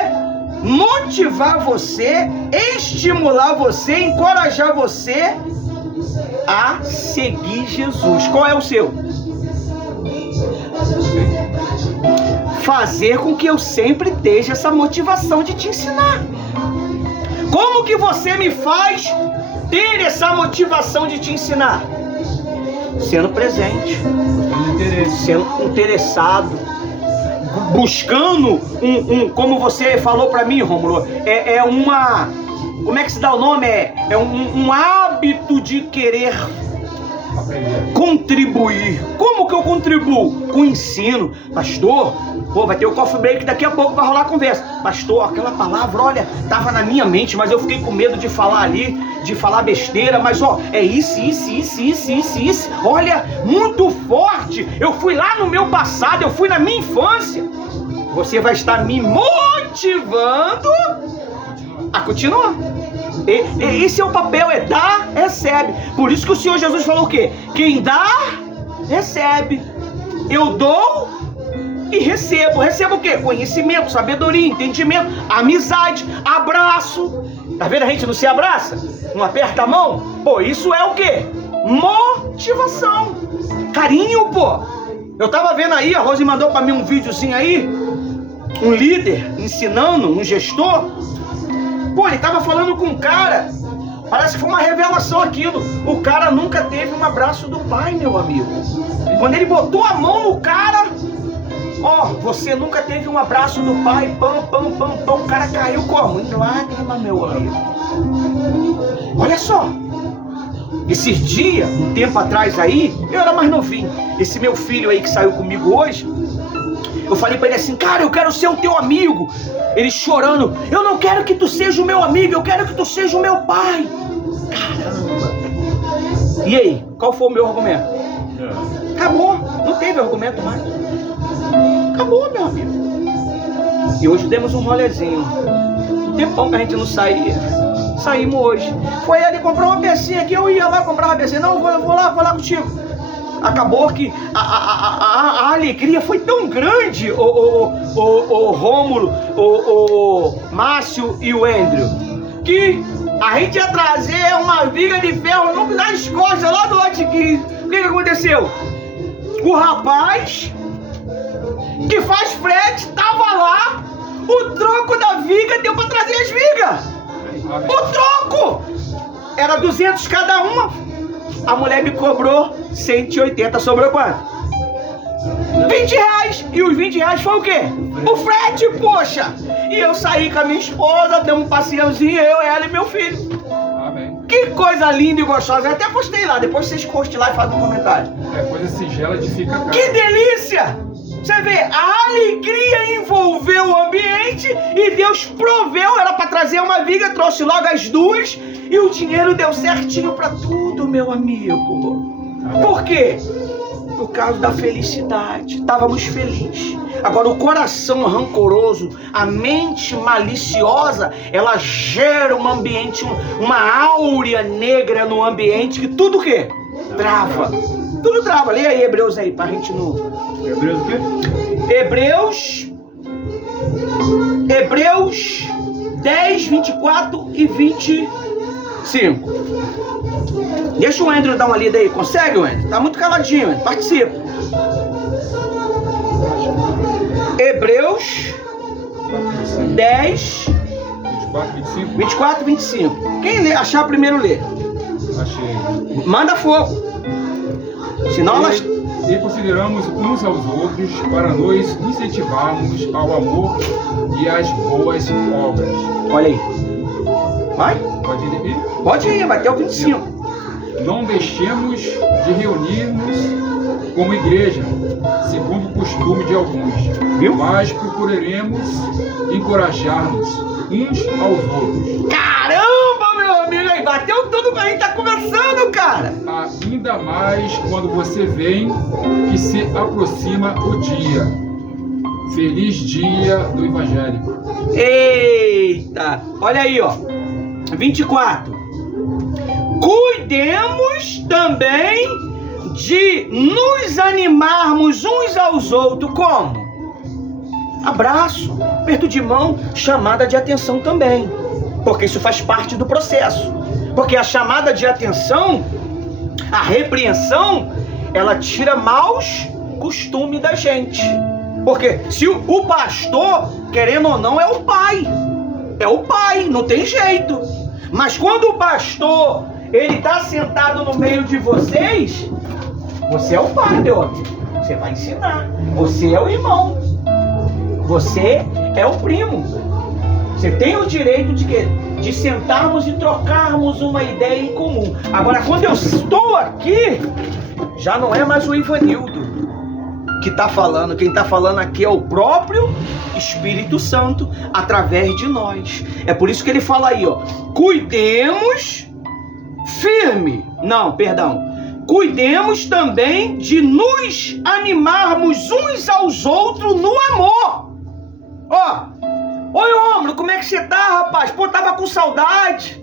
motivar você, estimular você, encorajar você a seguir Jesus. Qual é o seu? Fazer com que eu sempre esteja essa motivação de te ensinar. Como que você me faz ter essa motivação de te ensinar? Sendo presente, sendo interessado, buscando como você falou para mim, Rômulo, como é que se dá o nome? É um hábito de querer contribuir. Como que eu contribuo? Com o ensino. Pastor, vai ter o coffee break daqui a pouco, vai rolar a conversa. Pastor, aquela palavra, olha, tava na minha mente, mas eu fiquei com medo de falar ali, de falar besteira, mas é isso. Olha, muito forte. Eu fui lá no meu passado, eu fui na minha infância. Você vai estar me motivando a continuar. Esse é o papel, é dar, recebe. Por isso que o Senhor Jesus falou o quê? Quem dá, recebe. Eu dou e recebo. Recebo o quê? Conhecimento, sabedoria, entendimento, amizade, abraço. Tá vendo? A gente não se abraça? Não aperta a mão? Isso é o quê? Motivação. Carinho, Eu tava vendo aí, a Rose mandou pra mim um videozinho aí, um líder ensinando, um gestor. Ele tava falando com um cara, parece que foi uma revelação aquilo. O cara nunca teve um abraço do pai, meu amigo. Quando ele botou a mão no cara, você nunca teve um abraço do pai, o cara caiu como? Em lágrima, meu amigo. Olha só. Esses dias, um tempo atrás aí, eu era mais novinho. Esse meu filho aí que saiu comigo hoje, eu falei pra ele assim: cara, eu quero ser o teu amigo. Ele chorando: eu não quero que tu seja o meu amigo, eu quero que tu seja o meu pai. Caramba. E aí, qual foi o meu argumento? Acabou, não teve argumento mais. Acabou, meu amigo. E hoje demos um rolezinho. Um tempão que a gente não saía. Saímos hoje. Foi ele comprar uma pecinha aqui, eu ia lá comprar uma pecinha. Não, vou lá contigo. Acabou que a alegria foi tão grande, o Rômulo, o Márcio e o Andrew, que a gente ia trazer uma viga de ferro nas costas lá do lote 15. O que aconteceu? O rapaz que faz frete tava lá, o troco da viga deu pra trazer as vigas. O troco era 200 cada uma. A mulher me cobrou 180, sobrou quanto? 20 reais. E os 20 reais foi o quê? O frete, poxa. E eu saí com a minha esposa, demos um passeiozinho, eu, ela e meu filho. Amém. Que coisa linda e gostosa. Eu até postei lá, depois vocês postem lá e fazem um comentário. É coisa singela, edifica a casa. Que delícia! Você vê, a alegria envolveu o ambiente e Deus proveu. Era para trazer uma viga, trouxe logo as duas e o dinheiro deu certinho para tudo, meu amigo. Por quê? por causa da felicidade. Estávamos felizes. Agora, o coração rancoroso, a mente maliciosa, ela gera um ambiente, uma áurea negra no ambiente que tudo o quê? Trava. Tudo trava. Leia aí Hebreus aí, pra gente não... Hebreus o quê? Hebreus 10, 24 e 25. Deixa o Andrew dar uma lida aí. Consegue, Andrew? Tá muito caladinho, Andrew. Participa. Hebreus 10, 24 e 25. Quem achar primeiro lê. Achei. Manda fogo. Senão elas... E consideramos uns aos outros para nos incentivarmos ao amor e às boas obras. Olha aí. Vai? Pode ir? Pode ir, vai até o 25. Não deixemos de reunir-nos como igreja, segundo o costume de alguns, viu? Mas procuraremos encorajar-nos uns aos outros. Caramba, meu amigo, aí bateu tudo que a gente tá conversando, cara. Ainda mais quando você vê que se aproxima o dia. Feliz dia do Evangelho. Eita, olha aí, ó. 24. Cuidemos também de nos animarmos uns aos outros. Como? Abraço, aperto de mão, chamada de atenção também. Porque isso faz parte do processo. Porque a chamada de atenção, a repreensão, ela tira maus costumes da gente. Porque se o pastor, querendo ou não, é o pai. É o pai, não tem jeito. Mas quando o pastor, ele está sentado no meio de vocês, você é o pai, meu amigo. Você vai ensinar. Você é o irmão. Você é o primo. Você tem o direito de sentarmos e trocarmos uma ideia em comum. Agora, quando eu estou aqui, já não é mais o Ivanildo que está falando. Quem está falando aqui é o próprio Espírito Santo, através de nós. É por isso que ele fala aí, ó. Cuidemos Cuidemos também de nos animarmos uns aos outros no amor. Ó, oi, homem, como é que você tá, rapaz? Pô, tava com saudade.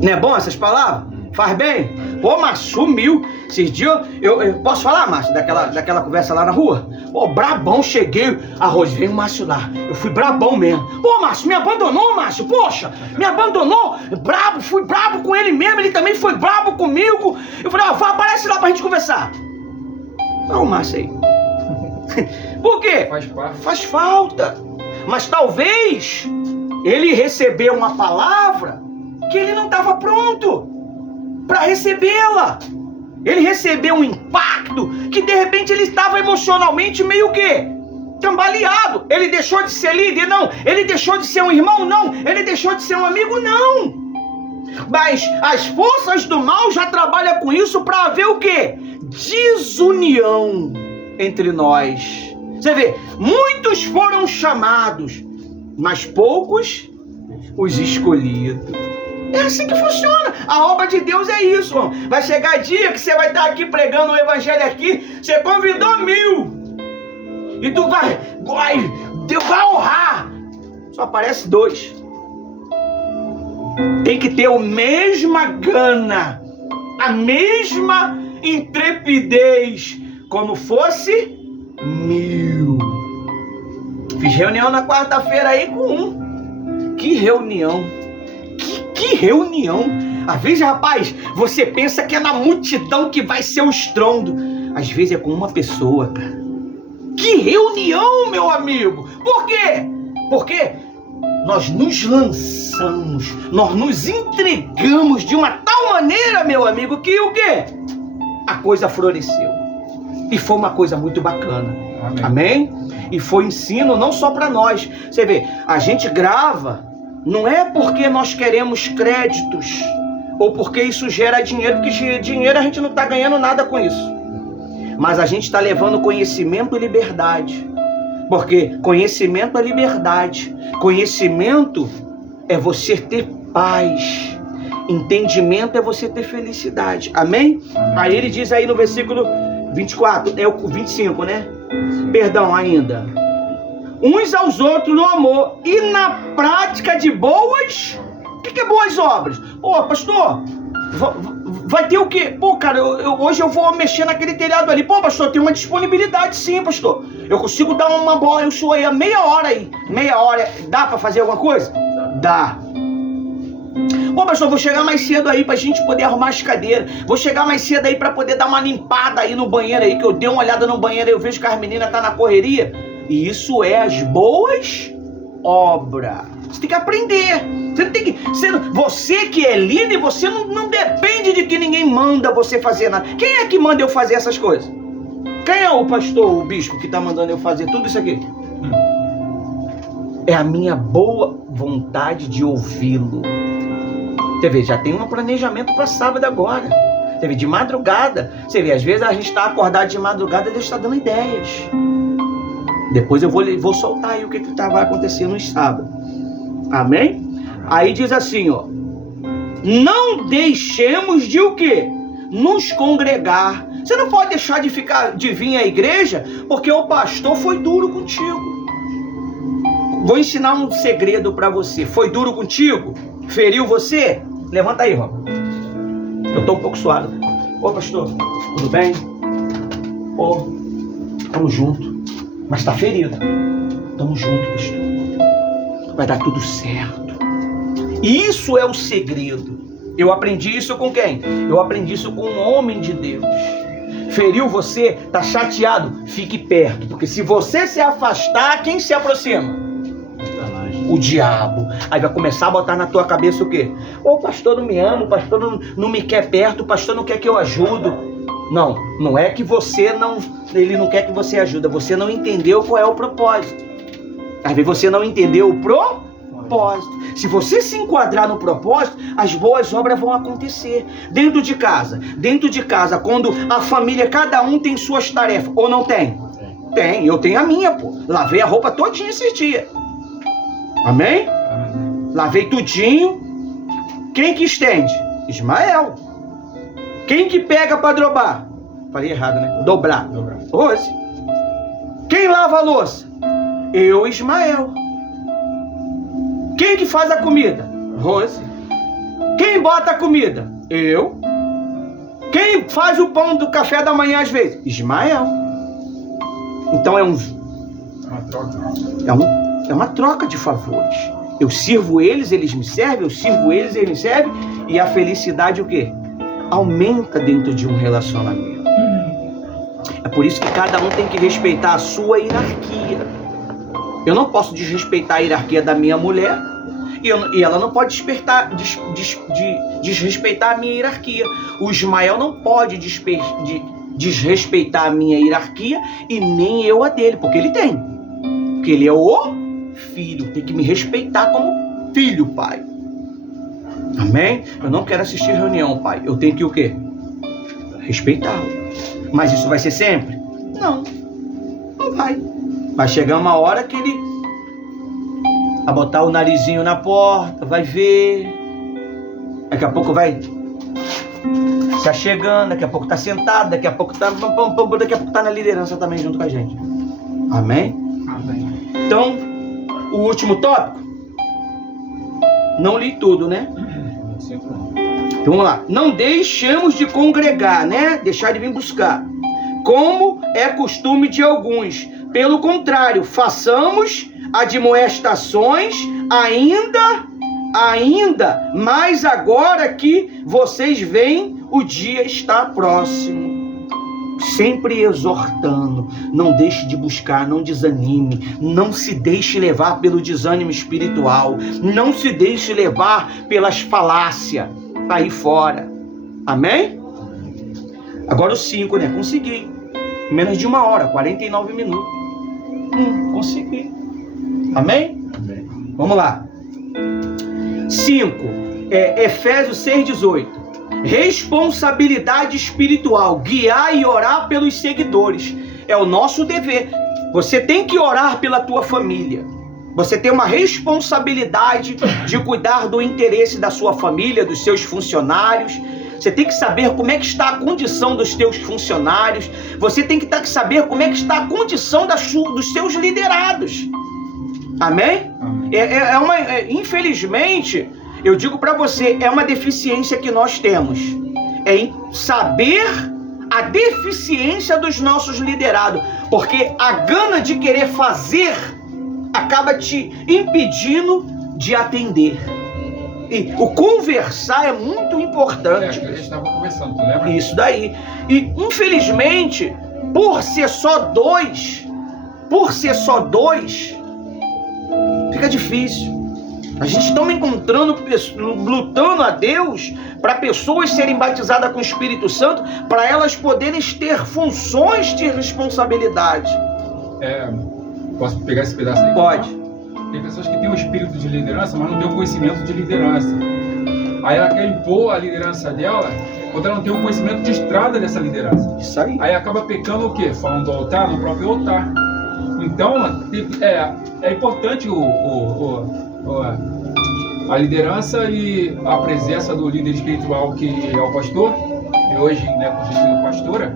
Não é bom essas palavras? Faz bem? Pô, Márcio, sumiu. Esses dias, eu posso falar, Márcio, daquela conversa lá na rua? Pô, brabão, cheguei, arroz, veio o Márcio lá. Eu fui brabão mesmo. Pô, Márcio, me abandonou, Márcio, poxa, me abandonou. Brabo, fui brabo com ele mesmo, ele também foi brabo comigo. Eu falei, ó, aparece lá pra gente conversar. Olha o Márcio aí. Por quê? Faz falta. Mas talvez ele recebeu uma palavra que ele não estava pronto para recebê-la. Ele recebeu um impacto que de repente ele estava emocionalmente meio que cambaleado. Ele deixou de ser líder? Não. Ele deixou de ser um irmão? Não. Ele deixou de ser um amigo? Não. Mas as forças do mal já trabalham com isso para haver o quê? Desunião entre nós. Você vê, muitos foram chamados, mas poucos os escolhidos. É assim que funciona. A obra de Deus é isso, irmão. Vai chegar dia que você vai estar aqui pregando o evangelho aqui, você convidou 1000. E tu Deus vai honrar. Só aparece 2. Tem que ter a mesma gana, a mesma intrepidez, como fosse 1000. Fiz reunião na quarta-feira aí com 1. Que reunião. Que reunião. Às vezes, rapaz, você pensa que é na multidão que vai ser o estrondo. Às vezes é com uma pessoa, cara. Que reunião, meu amigo. Por quê? Porque nós nos lançamos, nós nos entregamos de uma tal maneira, meu amigo, que o quê? A coisa floresceu. E foi uma coisa muito bacana. Amém? Amém? E foi ensino não só para nós. Você vê, a gente grava, não é porque nós queremos créditos, ou porque isso gera dinheiro, porque dinheiro a gente não está ganhando nada com isso. Mas a gente está levando conhecimento e liberdade. Porque conhecimento é liberdade. Conhecimento é você ter paz. Entendimento é você ter felicidade. Amém? Aí ele diz aí no versículo 24, é o 25, né? Perdão, ainda. Uns aos outros no amor e na prática de boas... O que é boas obras? Ô, pastor, vai ter o quê? Pô, cara, hoje eu vou mexer naquele telhado ali. Pô, pastor, tem uma disponibilidade sim, pastor. Eu consigo dar uma bola, eu sou aí a meia hora aí. Meia hora, dá pra fazer alguma coisa? Dá. Pô, pastor, vou chegar mais cedo aí pra gente poder arrumar as cadeiras. Vou chegar mais cedo aí pra poder dar uma limpada aí no banheiro aí, que eu dei uma olhada no banheiro e eu vejo que as meninas tá na correria. E isso é as boas obras. Você tem que aprender. Você não tem que. Você que é líder, você não depende de que ninguém manda você fazer nada. Quem é que manda eu fazer essas coisas? Quem é o pastor, o bispo que tá mandando eu fazer tudo isso aqui? É a minha boa vontade de ouvi-lo. Você vê, já tem um planejamento para sábado agora. Você vê, de madrugada. Você vê, às vezes a gente está acordado de madrugada e Deus está dando ideias. Depois eu vou soltar aí o que vai acontecer no sábado. Amém? Aí diz assim, ó. Não deixemos de o quê? Nos congregar. Você não pode deixar de vir à igreja porque o pastor foi duro contigo. Vou ensinar um segredo para você. Foi duro contigo? Feriu você? Levanta aí, Rob. Eu tô um pouco suado. Ô, pastor, tudo bem? Ô, tamo junto. Mas tá ferido. Tamo junto, pastor. Vai dar tudo certo. Isso é o segredo. Eu aprendi isso com quem? Eu aprendi isso com um homem de Deus. Feriu você? Tá chateado? Fique perto. Porque se você se afastar, quem se aproxima? O diabo. Aí vai começar a botar na tua cabeça o quê? O pastor não me ama, o pastor não me quer perto, o pastor não quer que eu ajudo. Não, não é que ele não quer que você ajude, você não entendeu qual é o propósito. Às vezes você não entendeu o propósito. Se você se enquadrar no propósito, as boas obras vão acontecer. Dentro de casa, quando a família, cada um tem suas tarefas, ou não tem? Tem, eu tenho a minha, pô. Lavei a roupa todinha esses dias. Amém? Lavei tudinho. Quem que estende? Ismael. Quem que pega para drobar? Falei errado, né? Dobrar. Rose. Quem lava a louça? Eu, Ismael. Quem que faz a comida? Rose. Quem bota a comida? Eu. Quem faz o pão do café da manhã às vezes? Ismael. Então é uma troca. É uma troca de favores. Eu sirvo eles, eles me servem, eu sirvo eles, eles me servem, e a felicidade o quê? Aumenta dentro de um relacionamento. É por isso que cada um tem que respeitar a sua hierarquia. Eu não posso desrespeitar a hierarquia da minha mulher, e ela não pode desrespeitar a minha hierarquia. O Ismael não pode desrespeitar a minha hierarquia, e nem eu a dele, porque ele tem. Porque ele é o filho, tem que me respeitar como filho, pai. Amém? Eu não quero assistir reunião, pai. Eu tenho que o quê? Respeitá-lo. Mas isso vai ser sempre? Não. Não vai. Vai chegar uma hora que ele vai botar o narizinho na porta, vai ver. Daqui a pouco vai se achegando, daqui a pouco tá sentado, daqui a pouco tá na liderança também junto com a gente. Amém? Amém. Então, o último tópico. Não li tudo, né? Então vamos lá. Não deixemos de congregar, né? Deixar de vir buscar. Como é costume de alguns. Pelo contrário, façamos admoestações ainda, mas agora que vocês veem, o dia está próximo. Sempre exortando, não deixe de buscar, não desanime, não se deixe levar pelo desânimo espiritual, não se deixe levar pelas falácias aí fora. Amém? Agora o 5, né? Consegui. Menos de 1 hora, 49 minutos. Consegui. Amém? Amém. Vamos lá. 5, Efésios 6:18. Responsabilidade espiritual, guiar e orar pelos seguidores. É o nosso dever. Você tem que orar pela tua família. Você tem uma responsabilidade de cuidar do interesse da sua família, dos seus funcionários. Você tem que saber como é que está a condição dos teus funcionários. Você tem que saber como é que está a condição dos seus liderados. Amém? Infelizmente, eu digo para você, é uma deficiência que nós temos. É em saber a deficiência dos nossos liderados. Porque a gana de querer fazer acaba te impedindo de atender. E o conversar é muito importante. A gente estava conversando, tu lembra? Isso daí. E infelizmente, por ser só dois, fica difícil. A gente está encontrando, lutando a Deus para pessoas serem batizadas com o Espírito Santo, para elas poderem ter funções de responsabilidade. Posso pegar esse pedaço aí? Pode. Tem pessoas que têm o espírito de liderança, mas não têm o conhecimento de liderança. Aí ela quer impor a liderança dela, quando ela não tem o conhecimento de estrada dessa liderança. Isso aí. Aí acaba pecando o quê? Falando do altar, no próprio altar. Então, é importante a liderança e a presença do líder espiritual, que é o pastor. E hoje, né, com o jeito de pastora,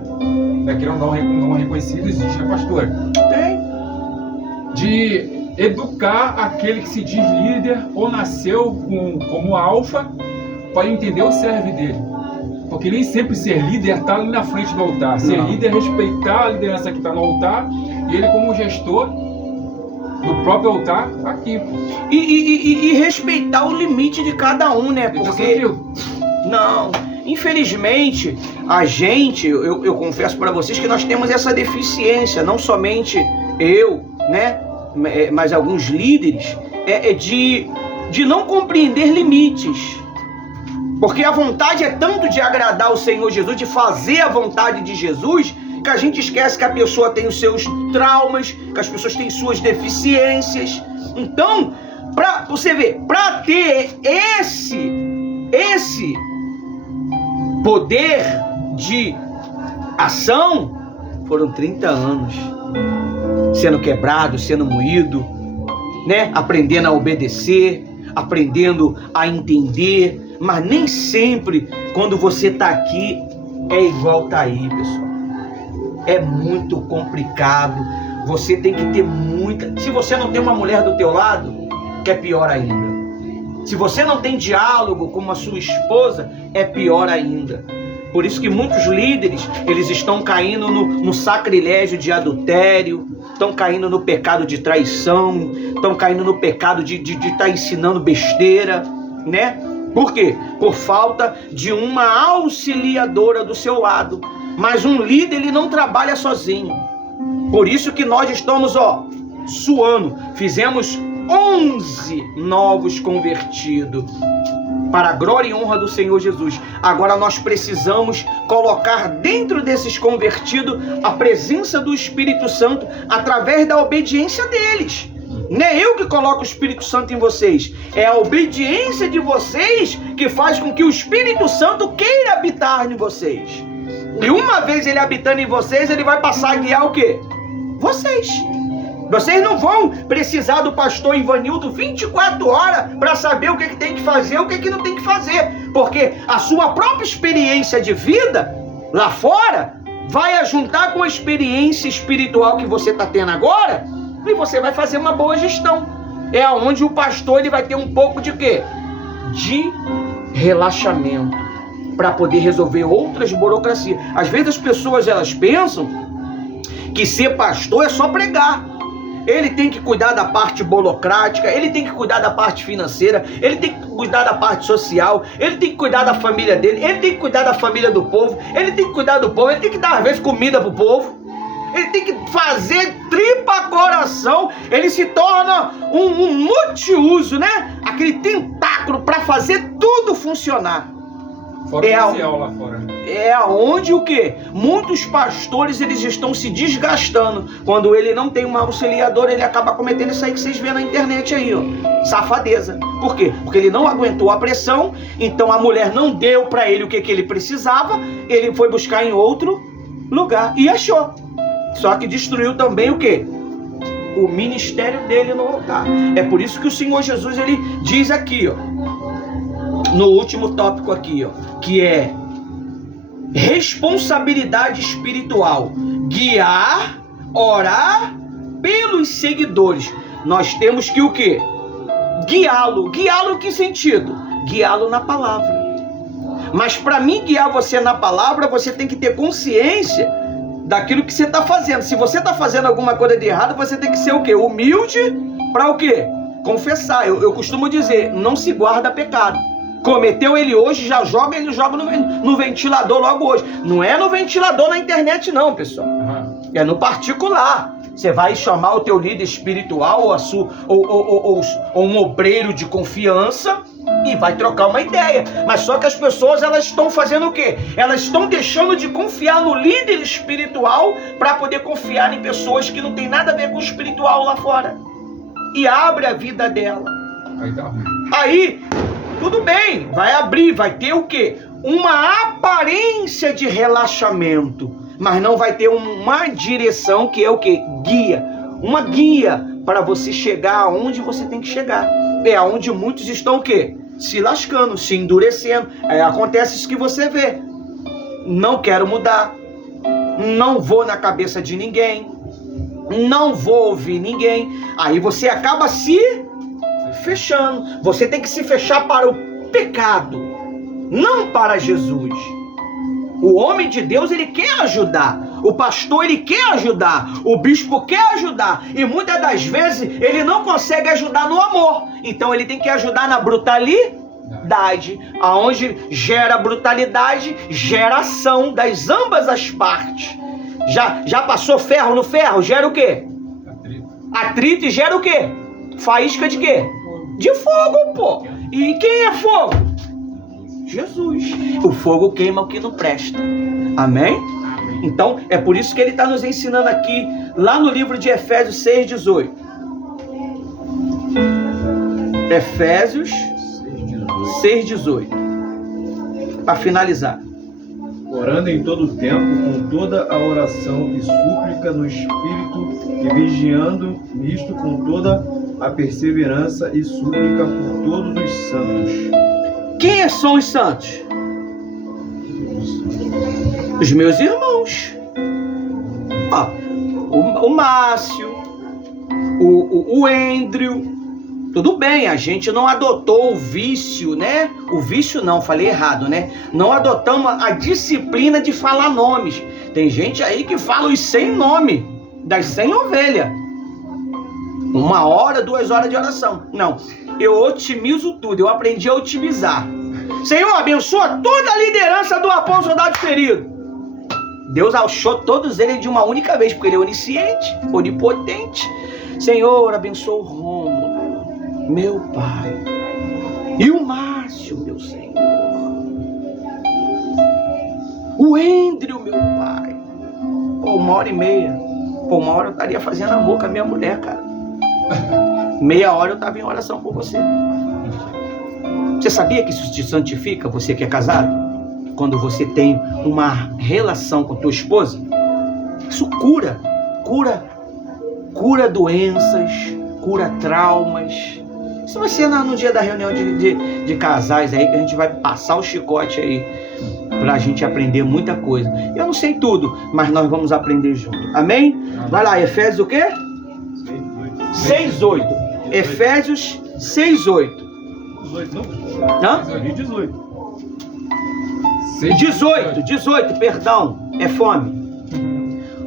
que não reconhecido, existe a pastora. Tem. De educar aquele que se diz líder ou nasceu como alfa, para entender o serve dele. Porque nem sempre ser líder é estar ali na frente do altar. Ser líder é respeitar a liderança que está no altar, e ele, como gestor do próprio altar, aqui. E respeitar o limite de cada um, né? Porque não, infelizmente, a gente, eu confesso para vocês que nós temos essa deficiência, não somente eu, né? Mas alguns líderes, de não compreender limites. Porque a vontade é tanto de agradar o Senhor Jesus, de fazer a vontade de Jesus, que a gente esquece que a pessoa tem os seus traumas, que as pessoas têm suas deficiências. Então, para você ver, para ter esse poder de ação, foram 30 anos sendo quebrado, sendo moído, né? Aprendendo a obedecer, aprendendo a entender, mas nem sempre quando você está aqui é igual tá aí, pessoal. É muito complicado. Você tem que ter muita... Se você não tem uma mulher do teu lado, que é pior ainda. Se você não tem diálogo com a sua esposa, é pior ainda. Por isso que muitos líderes, eles estão caindo no sacrilégio de adultério, estão caindo no pecado de traição, estão caindo no pecado de estar ensinando besteira, né? Por quê? Por falta de uma auxiliadora do seu lado. Mas um líder, ele não trabalha sozinho. Por isso que nós estamos, suando. Fizemos 11 novos convertidos, para a glória e honra do Senhor Jesus. Agora nós precisamos colocar dentro desses convertidos a presença do Espírito Santo através da obediência deles. Não é eu que coloco o Espírito Santo em vocês, é a obediência de vocês que faz com que o Espírito Santo queira habitar em vocês. E uma vez ele habitando em vocês, ele vai passar a guiar o quê? Vocês. Vocês não vão precisar do pastor Ivanildo 24 horas para saber o que tem que fazer, o que não tem que fazer. Porque a sua própria experiência de vida lá fora vai ajuntar com a experiência espiritual que você está tendo agora, e você vai fazer uma boa gestão. É onde o pastor ele vai ter um pouco de quê? De relaxamento, para poder resolver outras burocracias. Às vezes as pessoas elas pensam que ser pastor é só pregar. Ele tem que cuidar da parte burocrática, ele tem que cuidar da parte financeira, ele tem que cuidar da parte social, ele tem que cuidar da família dele, ele tem que cuidar da família do povo, ele tem que cuidar do povo, ele tem que dar às vezes comida pro povo, ele tem que fazer tripa coração, ele se torna um multiuso, né? Aquele tentáculo para fazer tudo funcionar. Fora social lá fora. É aonde o quê? Muitos pastores eles estão se desgastando. Quando ele não tem uma auxiliadora, ele acaba cometendo isso aí que vocês vêem na internet aí, safadeza. Por quê? Porque ele não aguentou a pressão, então a mulher não deu para ele o que ele precisava, ele foi buscar em outro lugar e achou. Só que destruiu também o quê? o ministério dele no altar. É por isso que o Senhor Jesus, ele diz aqui, ó, no último tópico aqui, ó, que é responsabilidade espiritual, guiar, orar pelos seguidores. Nós temos que o quê? Guiá-lo. Guiá-lo em que sentido? Guiá-lo na palavra. Mas para mim guiar você na palavra, você tem que ter consciência daquilo que você está fazendo. Se você está fazendo alguma coisa de errado, você tem que ser o quê? Humilde para o quê? Confessar. Eu costumo dizer, não se guarda pecado. Cometeu ele hoje, já joga, ele joga no ventilador logo hoje. Não é no ventilador na internet não, pessoal. É no particular. Você vai chamar o teu líder espiritual ou um obreiro de confiança e vai trocar uma ideia. Mas só que as pessoas, elas estão fazendo o quê? Elas estão deixando de confiar no líder espiritual para poder confiar em pessoas que não tem nada a ver com o espiritual lá fora. E abre a vida dela. Aí tá ruim. Aí, tudo bem, vai abrir, vai ter o quê? Uma aparência de relaxamento, mas não vai ter uma direção que é o quê? Guia. Uma guia para você chegar aonde você tem que chegar. É aonde muitos estão o quê? Se lascando, se endurecendo. Aí acontece isso que você vê. Não quero mudar. Não vou na cabeça de ninguém. Não vou ouvir ninguém. Aí você acaba se fechando. Você tem que se fechar para o pecado, não para Jesus. O homem de Deus, ele quer ajudar. O pastor, ele quer ajudar. O bispo quer ajudar. E muitas das vezes ele não consegue ajudar no amor. Então ele tem que ajudar na brutalidade. Aonde gera brutalidade, gera ação das ambas as partes. Já passou ferro no ferro? Gera o quê? Atrito. E gera o quê? Faísca de quê? De fogo, pô. E quem é fogo? Jesus. O fogo queima o que não presta. Amém? Então, é por isso que ele está nos ensinando aqui, lá no livro de Efésios 6,18. Efésios 6,18. Para finalizar. Orando em todo o tempo, com toda a oração e súplica no Espírito, e vigiando nisto com toda a perseverança e súplica por todos os santos. Quem são os santos? Os meus irmãos. Ó, o Márcio, o Andrew. Tudo bem, a gente não adotou o vício, né? O vício não, falei errado, né? Não adotamos a disciplina de falar nomes. Tem gente aí que fala os 100 nomes das 100 ovelhas. 1 hora, 2 horas de oração. Não, eu otimizo tudo, eu aprendi a otimizar. Senhor, abençoa toda a liderança do apóstolo Soldado Ferido. Deus achou todos eles de uma única vez, porque ele é onisciente, onipotente. Senhor, abençoa o Rômulo, meu pai, e o Márcio, meu Senhor, o Andrew, meu pai. Pô, 1h30. Pô, 1 hora eu estaria fazendo amor com a minha mulher, cara. Meia hora eu estava em oração por você. Você sabia que isso te santifica, você que é casado? Quando você tem uma relação com tua esposa, isso cura doenças, cura traumas. Isso vai ser no dia da reunião de casais aí, que a gente vai passar o chicote aí, pra gente aprender muita coisa. Eu não sei tudo, mas nós vamos aprender junto. Amém? Vai lá, Efésios o quê? 6:8. Efésios 6:8. 18, não? Hã? 18. 18, perdão. É fome.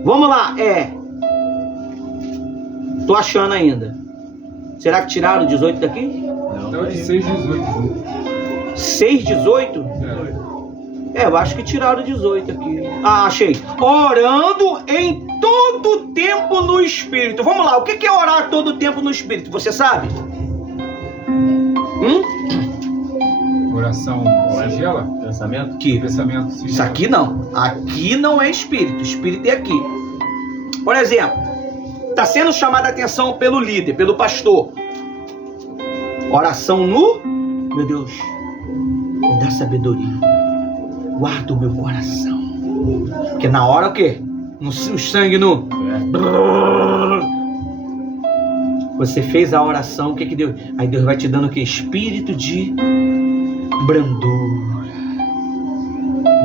Vamos lá, tô achando ainda. Será que tiraram o 18 daqui? Não, de 6:18. 6:18? Eu acho que tiraram o 18 aqui. Ah, achei. Orando em todo tempo no Espírito. Vamos lá, o que é orar todo tempo no Espírito? Você sabe? Oração sigela? Pensamento? Pensamento sigela. Isso aqui não. Aqui não é Espírito. Espírito é aqui. Por exemplo, está sendo chamada a atenção pelo líder, pelo pastor. Oração no... Meu Deus, me dá sabedoria. Guarda o meu coração. Porque na hora o quê? O sangue no... Você fez a oração, o que Deus... Aí Deus vai te dando o que? Espírito de brandura.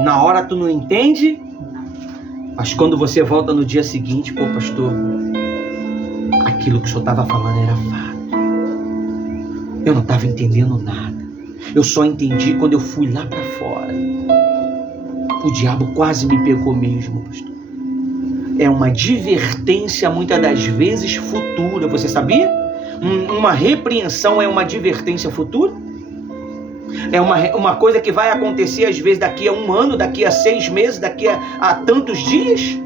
Na hora tu não entende, mas quando você volta no dia seguinte, pô, pastor, aquilo que o senhor estava falando era fato. Eu não estava entendendo nada. Eu só entendi quando eu fui lá para fora. O diabo quase me pegou mesmo, pastor. É uma advertência, muitas das vezes, futura. Você sabia? Uma repreensão é uma advertência futura? É uma coisa que vai acontecer, às vezes, daqui a 1 ano, daqui a 6 meses, daqui a tantos dias.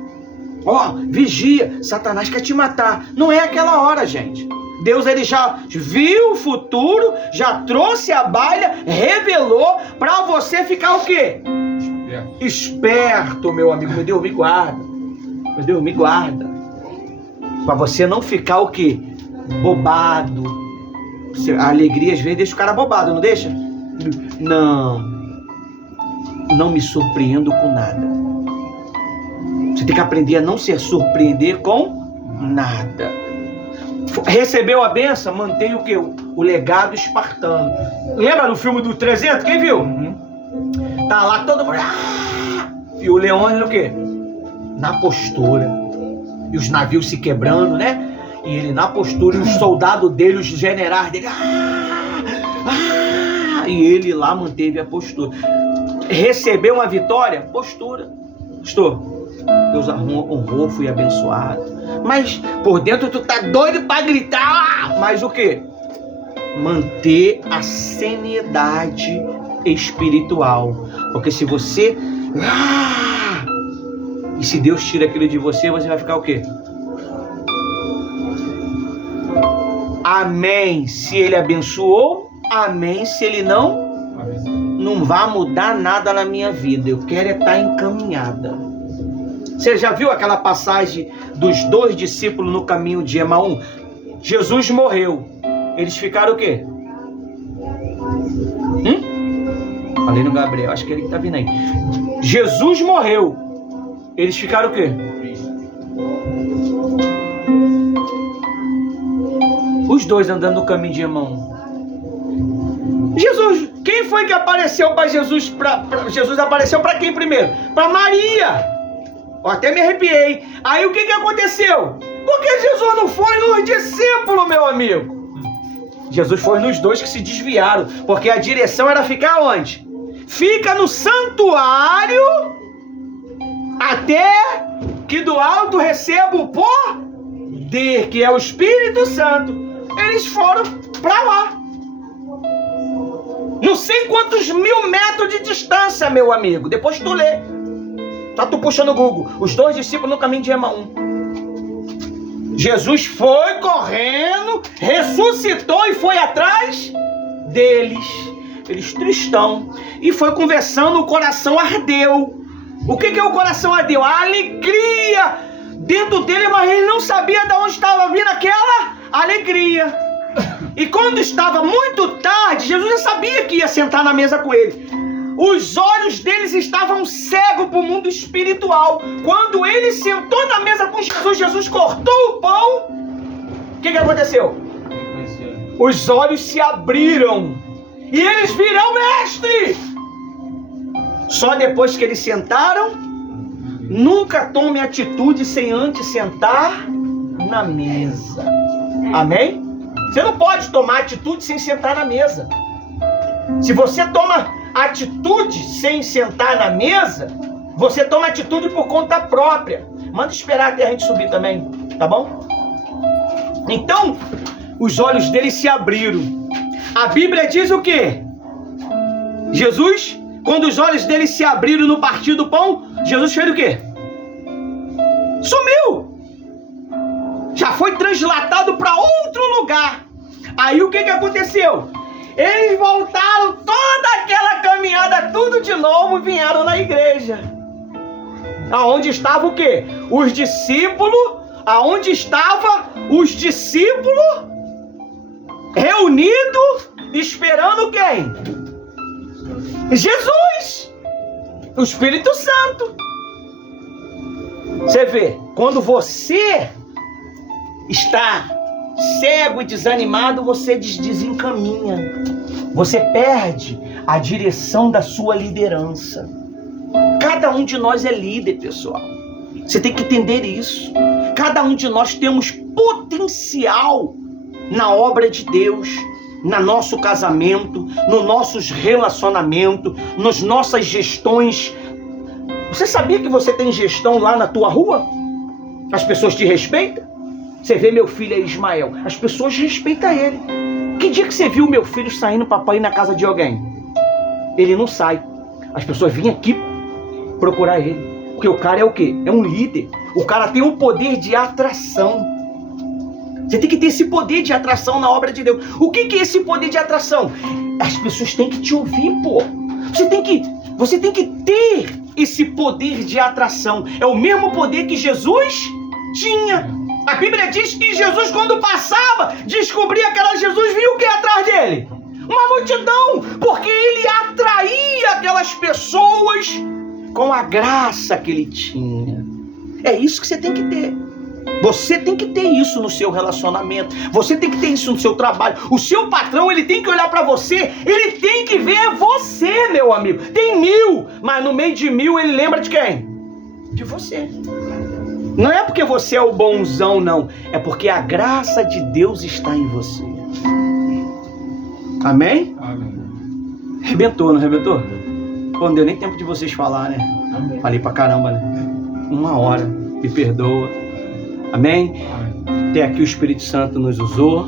Ó, vigia, Satanás quer te matar. Não é aquela hora, gente. Deus, ele já viu o futuro, já trouxe a baila, revelou para você ficar o quê? Esperto, meu amigo. Meu Deus, me guarda. Meu Deus, me guarda. Para você não ficar o quê? Bobado. A alegria, às vezes, deixa o cara bobado, não deixa? Não me surpreendo com nada. Você tem que aprender a não se surpreender com nada. Recebeu a benção, mantém o quê? O legado espartano. Lembra no filme do 300? Quem viu? Tá lá todo mundo... E o Leônidas o quê? Na postura. E os navios se quebrando, né? E ele na postura, e os soldados dele, os generais dele... E ele lá manteve a postura. Recebeu uma vitória? Postura. Pastor, Deus honrou, fui abençoado. Mas por dentro tu tá doido pra gritar. Mas o quê? Manter a sanidade espiritual. Porque se você... E se Deus tira aquilo de você, você vai ficar o quê? Amém. Se Ele abençoou, amém. Se Ele não vai mudar nada na minha vida. Eu quero estar encaminhada. Você já viu aquela passagem dos 2 discípulos no caminho de Emaús? Jesus morreu. Eles ficaram o quê? Falei no Gabriel, acho que ele que tá vindo aí. Jesus morreu. Eles ficaram o quê? Os 2 andando no caminho de Emaús. Jesus, quem foi que apareceu para Jesus? Jesus apareceu para quem primeiro? Para Maria. Eu até me arrepiei. Aí o que aconteceu? Porque Jesus não foi nos discípulos, meu amigo. Jesus foi nos 2 que se desviaram. Porque a direção era ficar onde? Fica no santuário até que do alto receba o poder, que é o Espírito Santo. Eles foram para lá. Não sei quantos 1000 metros de distância, meu amigo. Depois tu lê. Tá tu puxando o Google. Os 2 discípulos no caminho de Emaús. Jesus foi correndo, ressuscitou e foi atrás deles. Eles tristão. E foi conversando, o coração ardeu. O que é o coração ardeu? A alegria dentro dele, mas ele não sabia de onde estava vindo aquela alegria. E quando estava muito tarde, Jesus já sabia que ia sentar na mesa com ele. Os olhos deles estavam cegos para o mundo espiritual. Quando ele sentou na mesa com Jesus, Jesus cortou o pão. O que aconteceu? Os olhos se abriram. E eles viram, mestre! Só depois que eles sentaram. Nunca tome atitude sem antes sentar na mesa. Amém? Você não pode tomar atitude sem sentar na mesa. Se você toma atitude sem sentar na mesa, você toma atitude por conta própria. Manda esperar até a gente subir também, tá bom? Então, os olhos dele se abriram. A Bíblia diz o quê? Jesus, quando os olhos dele se abriram no partir do pão, Jesus fez o quê? Sumiu! Já foi translatado para outro lugar. Aí o que aconteceu? Eles voltaram toda aquela caminhada, tudo de novo, e vieram na igreja. Aonde estava o quê? Os discípulos. Aonde estava os discípulos reunidos, esperando quem? Jesus! O Espírito Santo. Você vê, quando você está cego e desanimado, você desencaminha. Você perde a direção da sua liderança. Cada um de nós é líder, pessoal. Você tem que entender isso. Cada um de nós temos potencial na obra de Deus, no nosso casamento, nos nossos relacionamentos, nas nossas gestões. Você sabia que você tem gestão lá na tua rua? As pessoas te respeitam? Você vê meu filho aí, Ismael, as pessoas respeitam ele. Que dia que você viu meu filho saindo para ir na casa de alguém? Ele não sai. As pessoas vêm aqui procurar ele. Porque o cara é o quê? É um líder. O cara tem um poder de atração. Você tem que ter esse poder de atração na obra de Deus. O que é esse poder de atração? As pessoas têm que te ouvir, pô. Você tem que ter esse poder de atração. É o mesmo poder que Jesus tinha. A Bíblia diz que Jesus, quando passava, descobria que era Jesus, viu o que atrás dele? Uma multidão, porque ele atraía aquelas pessoas com a graça que ele tinha. É isso que você tem que ter. Você tem que ter isso no seu relacionamento. Você tem que ter isso no seu trabalho. O seu patrão, ele tem que olhar para você. Ele tem que ver você, meu amigo. Tem 1000, mas no meio de 1000 ele lembra de quem? De você. Não é porque você é o bonzão, não. É porque a graça de Deus está em você. Amém? Amém. Arrebentou, não arrebentou? Pô, não deu nem tempo de vocês falar, né? Amém. Falei pra caramba, né? 1 hora. Me perdoa. Amém? Amém. Até aqui o Espírito Santo nos usou.